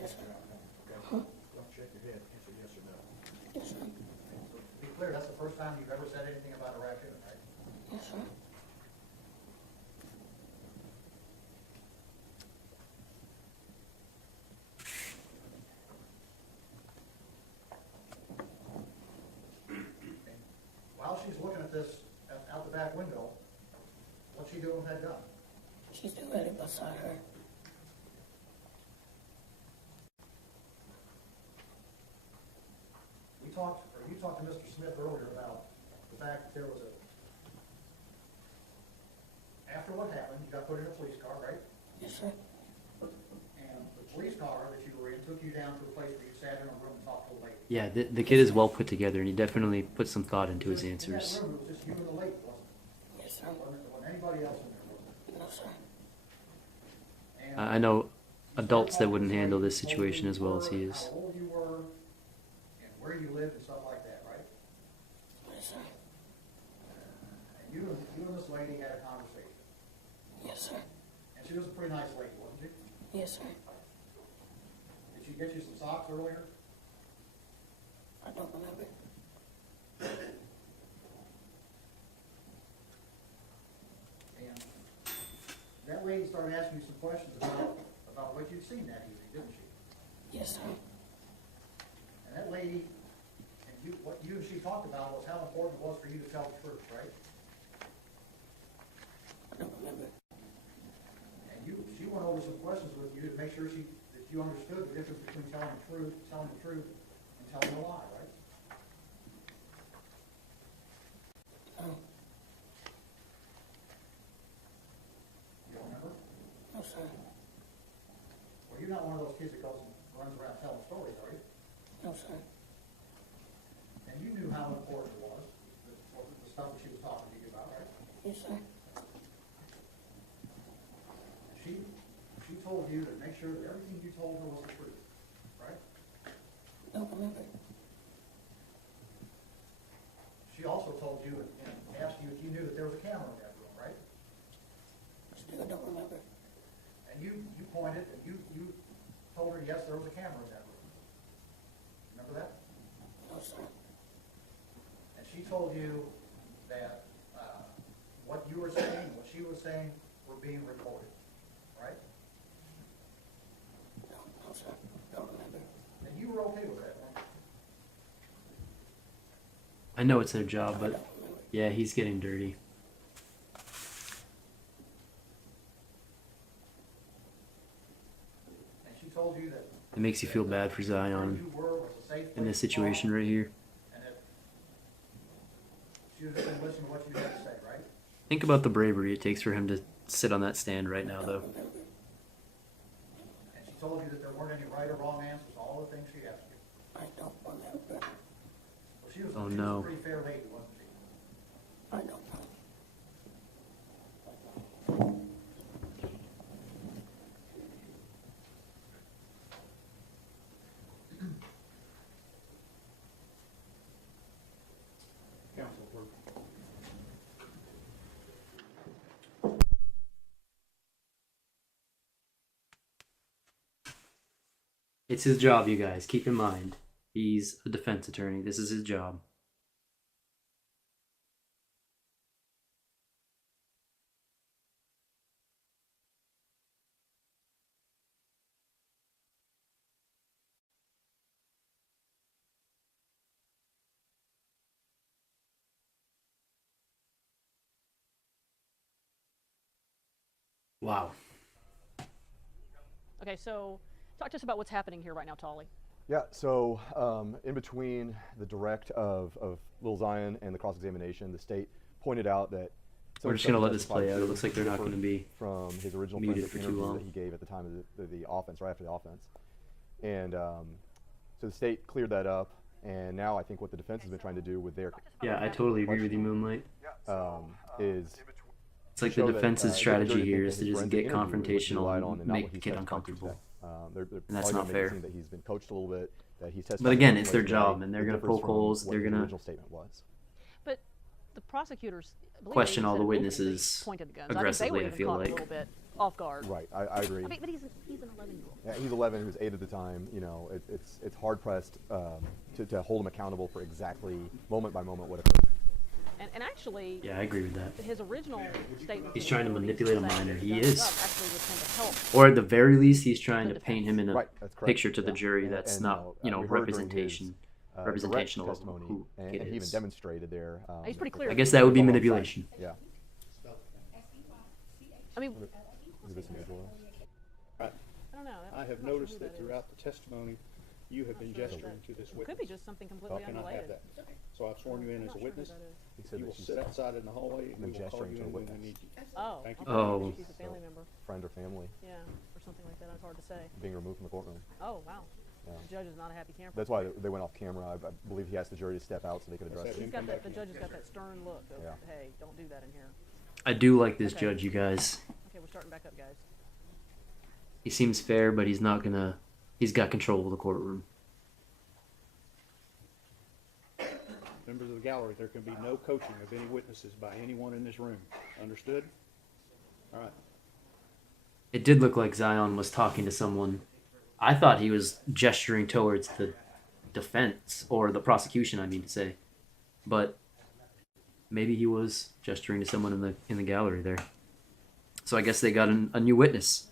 Yes, sir. Don't shake your head, answer yes or no. Yes, sir. So to be clear, that's the first time you've ever said anything about a raccoon, right? Yes, sir. While she's looking at this out the back window, what's she doing with that gun? She's still right beside her. You talked to Mr. Smith earlier about the fact that there was after what happened, you got put in a police car, right? Yes, sir. And the police car that you were in took you down to a place where you sat in a room and talked to a lady. Yeah, the kid is well put together, and he definitely put some thought into his answers. In that room, it was just you and the lady, wasn't it? Yes, sir. Wasn't anybody else in there, was it? No, sir. And I know adults that wouldn't handle this situation as well as he is. how old you were, and where you lived and stuff like that, right? Yes, sir. And you and this lady had a conversation. Yes, sir. And she was a pretty nice lady, wasn't she? Yes, sir. Did she get you some socks earlier? I don't remember. And that lady started asking you some questions about what you'd seen that evening, didn't she? Yes, sir. And that lady, what you and she talked about was how important it was for you to tell the truth, right? I don't remember. And she went over some questions with you to make sure that you understood the difference between telling the truth and telling a lie, right? No. You don't remember? No, sir. Well, you're not one of those kids that goes and runs around telling stories, are you? No, sir. And you knew how important it was, the stuff that she was talking to you about, right? Yes, sir. She told you to make sure that everything you told her was the truth, right? Don't remember. She also told you and asked you if you knew that there was a camera in that room, right? Still don't remember. And you pointed and you told her, yes, there was a camera in that room. Remember that? No, sir. And she told you that what you were saying, what she was saying, were being recorded, right? No, sir. Don't remember. And you were okay with that, weren't you? I know it's their job, I but don't remember. yeah, he's getting dirty. And she told you that It makes you feel bad for where Zion you were was a safe place in this to situation talk, right here. and that she was just going to listen to what you had to say, right? Think about the bravery it takes for him to sit on that stand right now, I though. don't remember. And she told you that there weren't any right or wrong answers to all the things she asked you. I don't remember. Well, she was, Oh, she was no. a pretty fair lady, wasn't she? I don't know. Counsel, please. It's his job, you guys. Keep in mind. He's a defense attorney. This is his job. Wow. Okay, so talk to us about what's happening here right now, Tolly. Yeah, so in between the direct of Lil Zion and the cross-examination, the state pointed out that some We're of the just stuff gonna he let this testified play out. It to looks like they're not differed gonna be from his original muted forensic for too interview long. that he gave at the time of the offense, right after the offense. And so the state cleared that up, and now I think what the defense has been trying to do with their Yeah, I totally agree with you, Moonlight. is It's like the show that, defense's get the strategy jury to here think is that to his just forensic get interview was confrontational relied on and not what make the he's kid testified to uncomfortable. They're And that's probably not gonna make it fair. seem that he's been coached a little bit, that he's testified But in again, a it's their way job, and they're that gonna differs poke from holes. what They're his gonna original statement was. But the prosecutors I believe question they all said the it openly witnesses pointed the guns. aggressively, I I think they feel were even like. caught a little bit off guard. Right, I agree. I mean, but he's an 11-year-old. Yeah, he's 11. He was 8 at the time. You know, it's hard pressed to hold him accountable for exactly moment by moment what occurred. And actually, Yeah, I agree with that. his original statement. He's trying to manipulate a minor. He Guns is. up actually was meant to help. Or at the very least, he's trying to The paint him in a Right, that's correct. picture to the Yeah. jury And- that's and, not, we heard during his, representation. direct Representational of testimony, who and it he even is. demonstrated there. He's pretty clear. I guess that would be alongside. manipulation. Yeah. I mean, Is this an Angela? I don't know. I have noticed that throughout the testimony, you have been gesturing to this It could be witness. just something Well, completely can I have unrelated. that? So I've sworn you in I'm as a not sure who witness. that is. He said You that will she's sit outside in the hallway and been we will call gesturing you to a in when we witness. need you. Oh, Thank you. okay. Oh. She's a family member. friend or family Yeah, or something like that. It's hard to say. being removed from the courtroom. Oh, wow. Yeah. The judge is not a happy camper. That's why they went off camera. I believe he asked the jury to step out so they could Let's address have it. He's got that. The judge has got that stern look of, Yeah. hey, don't do that in here. I do like this Okay. judge, you guys. Okay, we're starting back up, guys. He seems fair, but he's not gonna. He's got control of the courtroom. Members of the gallery, there can be no coaching of any witnesses by anyone in this room. Understood? All right. It did look like Zion was talking to someone. I thought he was gesturing towards the defense or the prosecution, I mean to say, but maybe he was gesturing to someone in the gallery there. So I guess they got a new witness.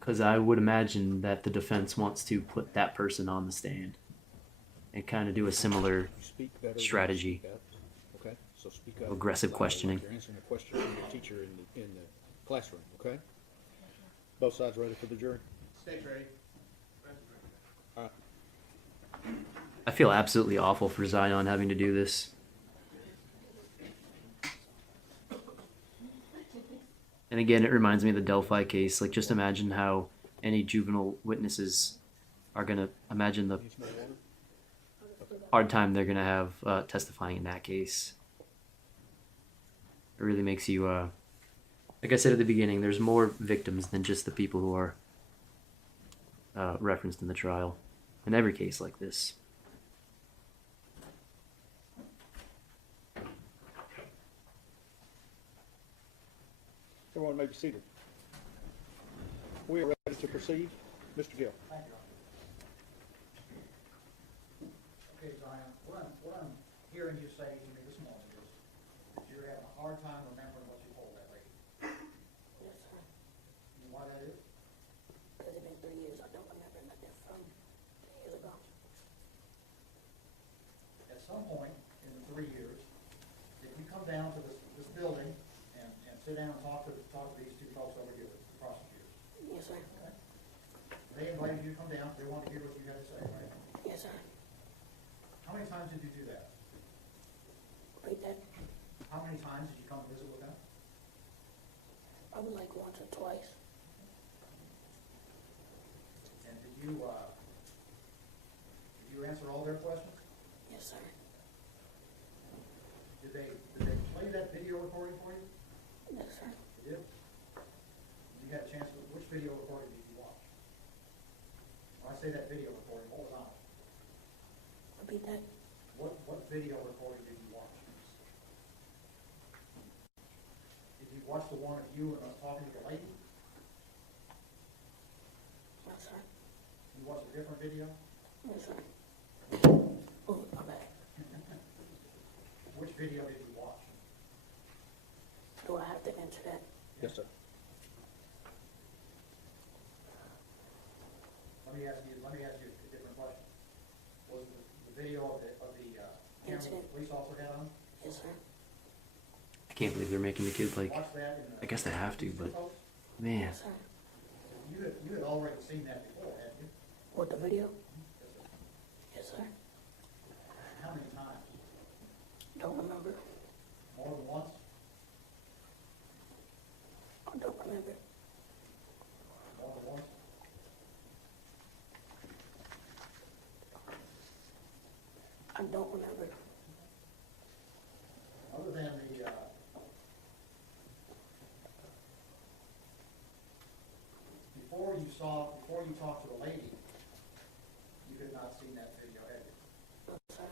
Because I would imagine that the defense wants to put that person on the stand and kind of do a similar You speak better than you strategy. speak up. Okay? So speak up. Aggressive Like questioning. You're answering a question from the teacher in the classroom, okay? Both sides ready for the jury? Stage ready. All right. I feel absolutely awful for Zion having to do this. And again, it reminds me of the Delphi case. Like, just imagine how any juvenile witnesses are going to imagine the Need some more water? hard time they're going to have testifying in that case. It really makes you, like I said at the beginning, there's more victims than just the people who are referenced in the trial. In every case like this. Everyone may be seated. We are ready to proceed. Mr. Gill. Thank you. Okay, Zion, what I'm hearing you say to me this morning is that you're having a hard time remembering what you told that lady. Yes, sir. You know why that is? Because it's been 3 years. I don't remember nothing from 3 years ago. At some point in the 3 years, did you come down to this building and sit down and talk to these two folks over here, the prosecutors? Yes, sir. Okay? They invited you to come down, they wanted to hear what you had to say, right? Yes, sir. How many times did you do that? Repeat that. How many times did you come visit with them? Probably like once or twice. And did you answer all their questions? Yes, sir. Did they play that video recording for you? Yes, sir. They did? You had a chance, which video recording did you watch? When I say that video recording, hold it on. Repeat that. What video recording did you watch? Did you watch the one of you and us talking to the lady? Yes, sir. You watched a different video? Yes, sir. Oh, my bad. Which video did you watch? Do I have to answer that? Yes, sir. Let me ask you a different question. Was the video of the camera Incident. the police officer had on? Yes, sir. I can't believe they're making the kid, like, Watch that in the. I guess they have to, but Folks, man. Yes, sir. have you had already seen that before, hadn't you? What, the video? Yes, sir. How many times? Don't remember. More than once? I don't remember. More than once? I don't remember. Other than before you talked to the lady, you had not seen that video, had you? No, sir.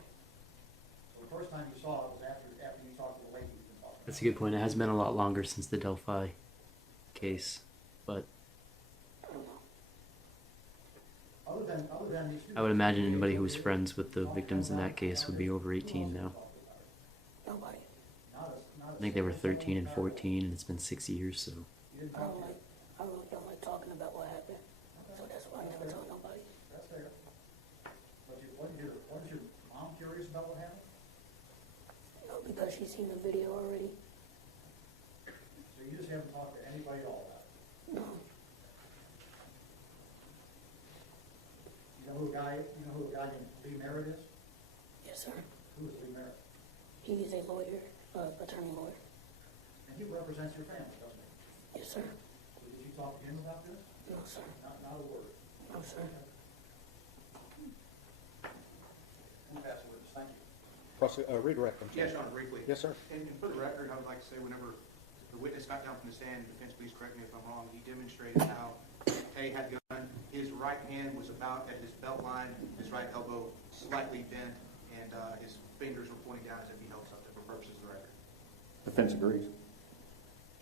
So the first time you saw it was after you talked to the lady you've been talking That's a good point. It has been a lot longer since the Delphi case, but Other than these two. I would imagine anybody who was friends with the victims in that case would be over 18 now. Nobody. I think they were 13 and 14, and it's been 6 years, so. I really don't like talking about what happened. So that's why I never told nobody. That's fair. But wasn't your mom curious about what happened? No, because she's seen the video already. So you just haven't talked to anybody at all about it? No. You know who a guy named Lee Merritt is? Yes, sir. Who is Lee Merritt? He's a lawyer, attorney lawyer. And he represents your family, doesn't he? Yes, sir. So did you talk to him about this? No, sir. Not a word. No, sir. Pass the witness, thank you. Redirect them. Yes, Your Honor, briefly. Yes, sir. And for the record, I would like to say whenever the witness got down from the stand, defense, please correct me if I'm wrong, he demonstrated how Tay had the gun. His right hand was about at his belt line, his right elbow slightly bent, and his fingers were pointing down as if he held something for purposes of the record. Defense agrees.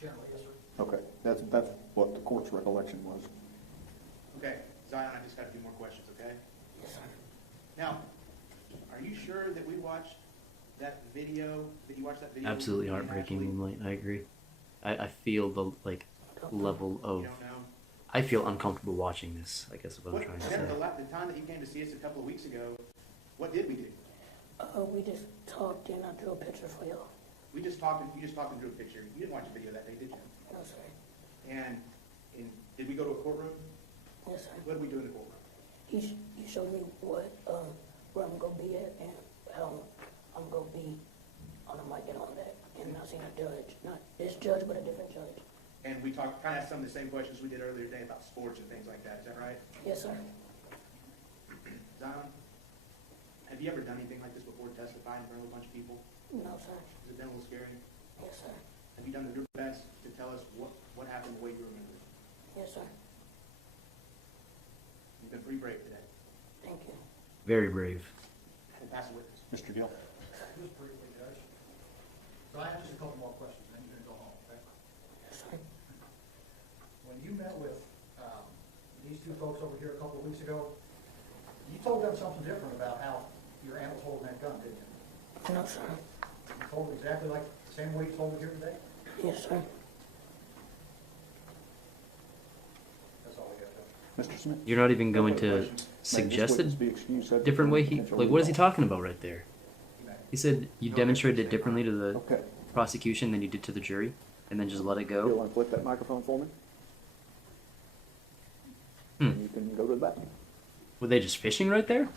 Generally, yes, sir. Okay, that's what the court's recollection was. Okay, Zion, I just got a few more questions, okay? Yes, sir. Now, are you sure that we watched that video, that you watched that video? Absolutely heartbreaking, Moonlight. I agree. I feel the level You of. don't know? I feel uncomfortable watching this. I guess is what I'm trying to say. The time that you came to see us a couple of weeks ago, what did we do? We just talked and I drew a picture for y'all. You just talked and drew a picture. You didn't watch the video that day, did you? No, sir. And did we go to a courtroom? Yes, sir. What did we do in the courtroom? He showed me where I'm gonna be at and how I'm gonna be on the mic and all that. And I seen a judge, not this judge, but a different judge. And we talked, kind of asked some of the same questions we did earlier today about sports and things like that. Is that right? Yes, sir. Zion, have you ever done anything like this before, testifying in front of a bunch of people? No, sir. Has it been a little scary? Yes, sir. Have you done your best to tell us what happened the way you remember it? Yes, sir. You've been pretty brave today. Thank you. Very brave. And pass the witness. Mr. Gill? Just briefly, Judge. So I have just a couple more questions, and then you're gonna go home, okay? Yes, sir. When you met with these two folks over here a couple of weeks ago, you told them something different about how your aunt was holding that gun, didn't you? No, sir. You told them exactly like the same way you told it here today? Yes, sir. That's all we have, Judge. Mr. Smith? You're not even going No to further questions. May this suggest a witness be excused subject different to way. potential What is he recall? talking about right there? You may. He said you demonstrated it differently to the Okay. prosecution than you did to the jury, and then just let it You go. want to flip that microphone for me? Hmm. And you can go to the back. Were they just fishing right there?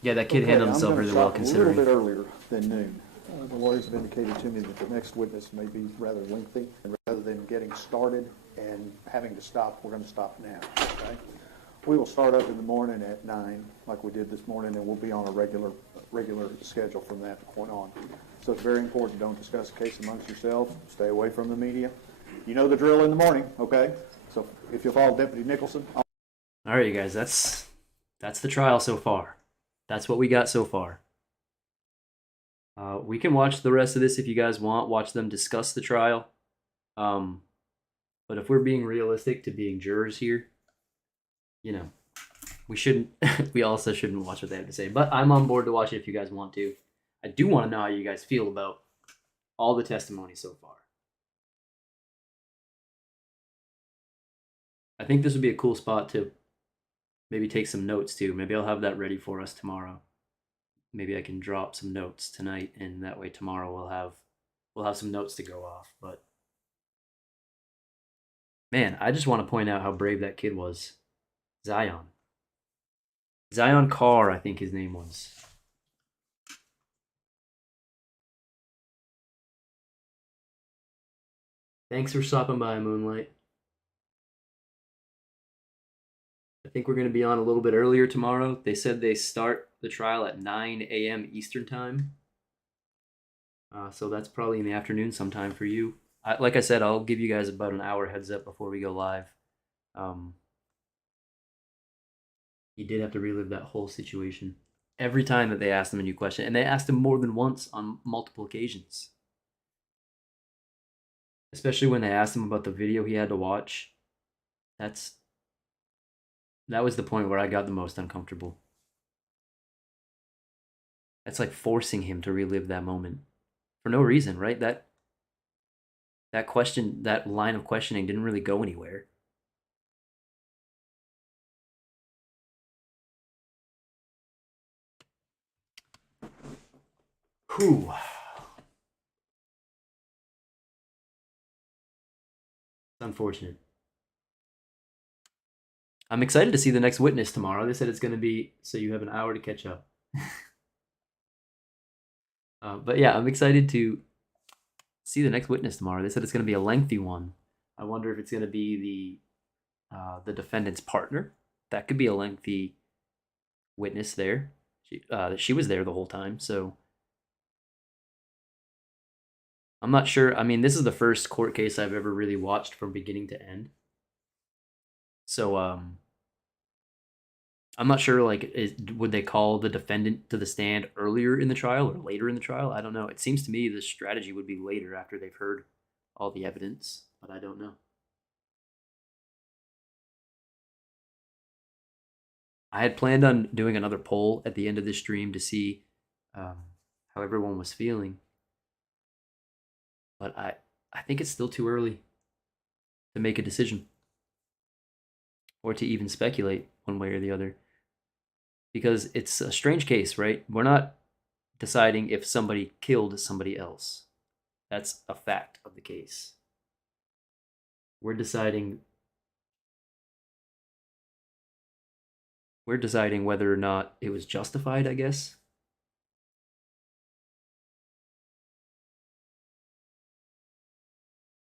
Yeah, that kid Okay, handled I'm himself gonna really well stop a little bit considering. earlier than noon. The lawyers have indicated to me that the next witness may be rather lengthy, and rather than getting started and having to stop, we're going to stop now, okay? We will start up in the morning at 9, like we did this morning, and we'll be on a regular schedule from that point on. So it's very important, don't discuss the case amongst yourselves, stay away from the media. You know the drill in the morning, okay? So if you'll follow Deputy Nicholson. All right, you guys, that's the trial so far. That's what we got so far. We can watch the rest of this if you guys want. Watch them discuss the trial. But if we're being realistic to being jurors here, you know, we shouldn't. We also shouldn't watch what they have to say. But I'm on board to watch it if you guys want to. I do want to know how you guys feel about all the testimony so far. I think this would be a cool spot to maybe take some notes too. Maybe I'll have that ready for us tomorrow. maybe I can drop some notes tonight, and that way tomorrow we'll have some notes to go off. But man, I just want to point out how brave that kid was, Zion. Zion Carr, I think his name was. Thanks for stopping by, Moonlight. I think we're going to be on a little bit earlier tomorrow. They said they start the trial at 9 a.m. Eastern Time. So that's probably in the afternoon sometime for you. Like I said, I'll give you guys about an hour heads up before we go live. He did have to relive that whole situation. Every time that they asked him a new question, and they asked him more than once on multiple occasions. Especially when they asked him about the video he had to watch. That was the point where I got the most uncomfortable. That's like forcing him to relive that moment for no reason, right? That question, that line of questioning didn't really go anywhere. Whew. It's unfortunate. I'm excited to see the next witness tomorrow. They said it's going to be so you have an hour to catch up. But yeah, I'm excited to see the next witness tomorrow. They said it's going to be a lengthy one. I wonder if it's going to be the defendant's partner. That could be a lengthy witness there. She was there the whole time, so I'm not sure. I mean, this is the first court case I've ever really watched from beginning to end. So I'm not sure. Like, would they call the defendant to the stand earlier in the trial or later in the trial? I don't know. It seems to me the strategy would be later after they've heard all the evidence, but I don't know. I had planned on doing another poll at the end of this stream to see how everyone was feeling, but I think it's still too early to make a decision or to even speculate one way or the other, because it's a strange case, right? We're not deciding if somebody killed somebody else. That's a fact of the case. We're deciding whether or not it was justified, I guess.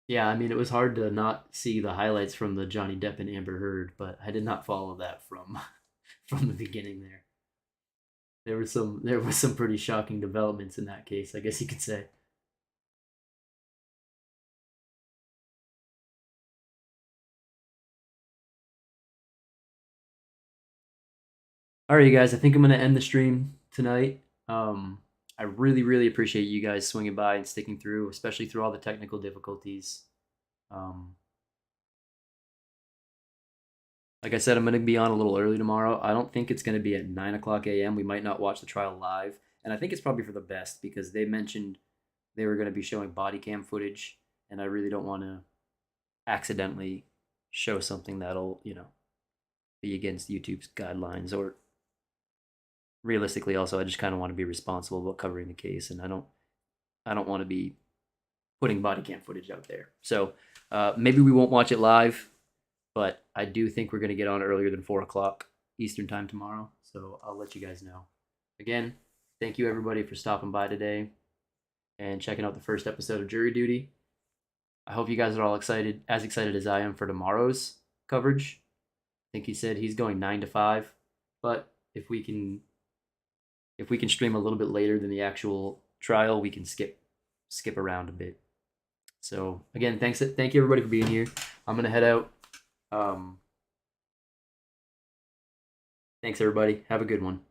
Yeah, I mean, it was hard to not see the highlights from the Johnny Depp and Amber Heard, but I did not follow that from from the beginning there. There was some pretty shocking developments in that case, I guess you could say. All right, you guys, I think I'm going to end the stream tonight. I really, really appreciate you guys swinging by and sticking through, especially through all the technical difficulties. Like I said, I'm going to be on a little early tomorrow. I don't think it's going to be at 9 o'clock a.m. We might not watch the trial live. And I think it's probably for the best because they mentioned they were going to be showing body cam footage. And I really don't want to accidentally show something that'll, be against YouTube's guidelines. Or realistically, also, I just kind of want to be responsible about covering the case. And I don't want to be putting body cam footage out there. So maybe we won't watch it live. But I do think we're going to get on earlier than 4 o'clock Eastern time tomorrow. So I'll let you guys know. Again, thank you everybody for stopping by today and checking out the first episode of Jury Duty. I hope you guys are all excited as I am for tomorrow's coverage. I think he said he's going 9 to 5. But if we can stream a little bit later than the actual trial, we can skip around a bit. So again, thank you everybody for being here. I'm going to head out. Thanks everybody. Have a good one.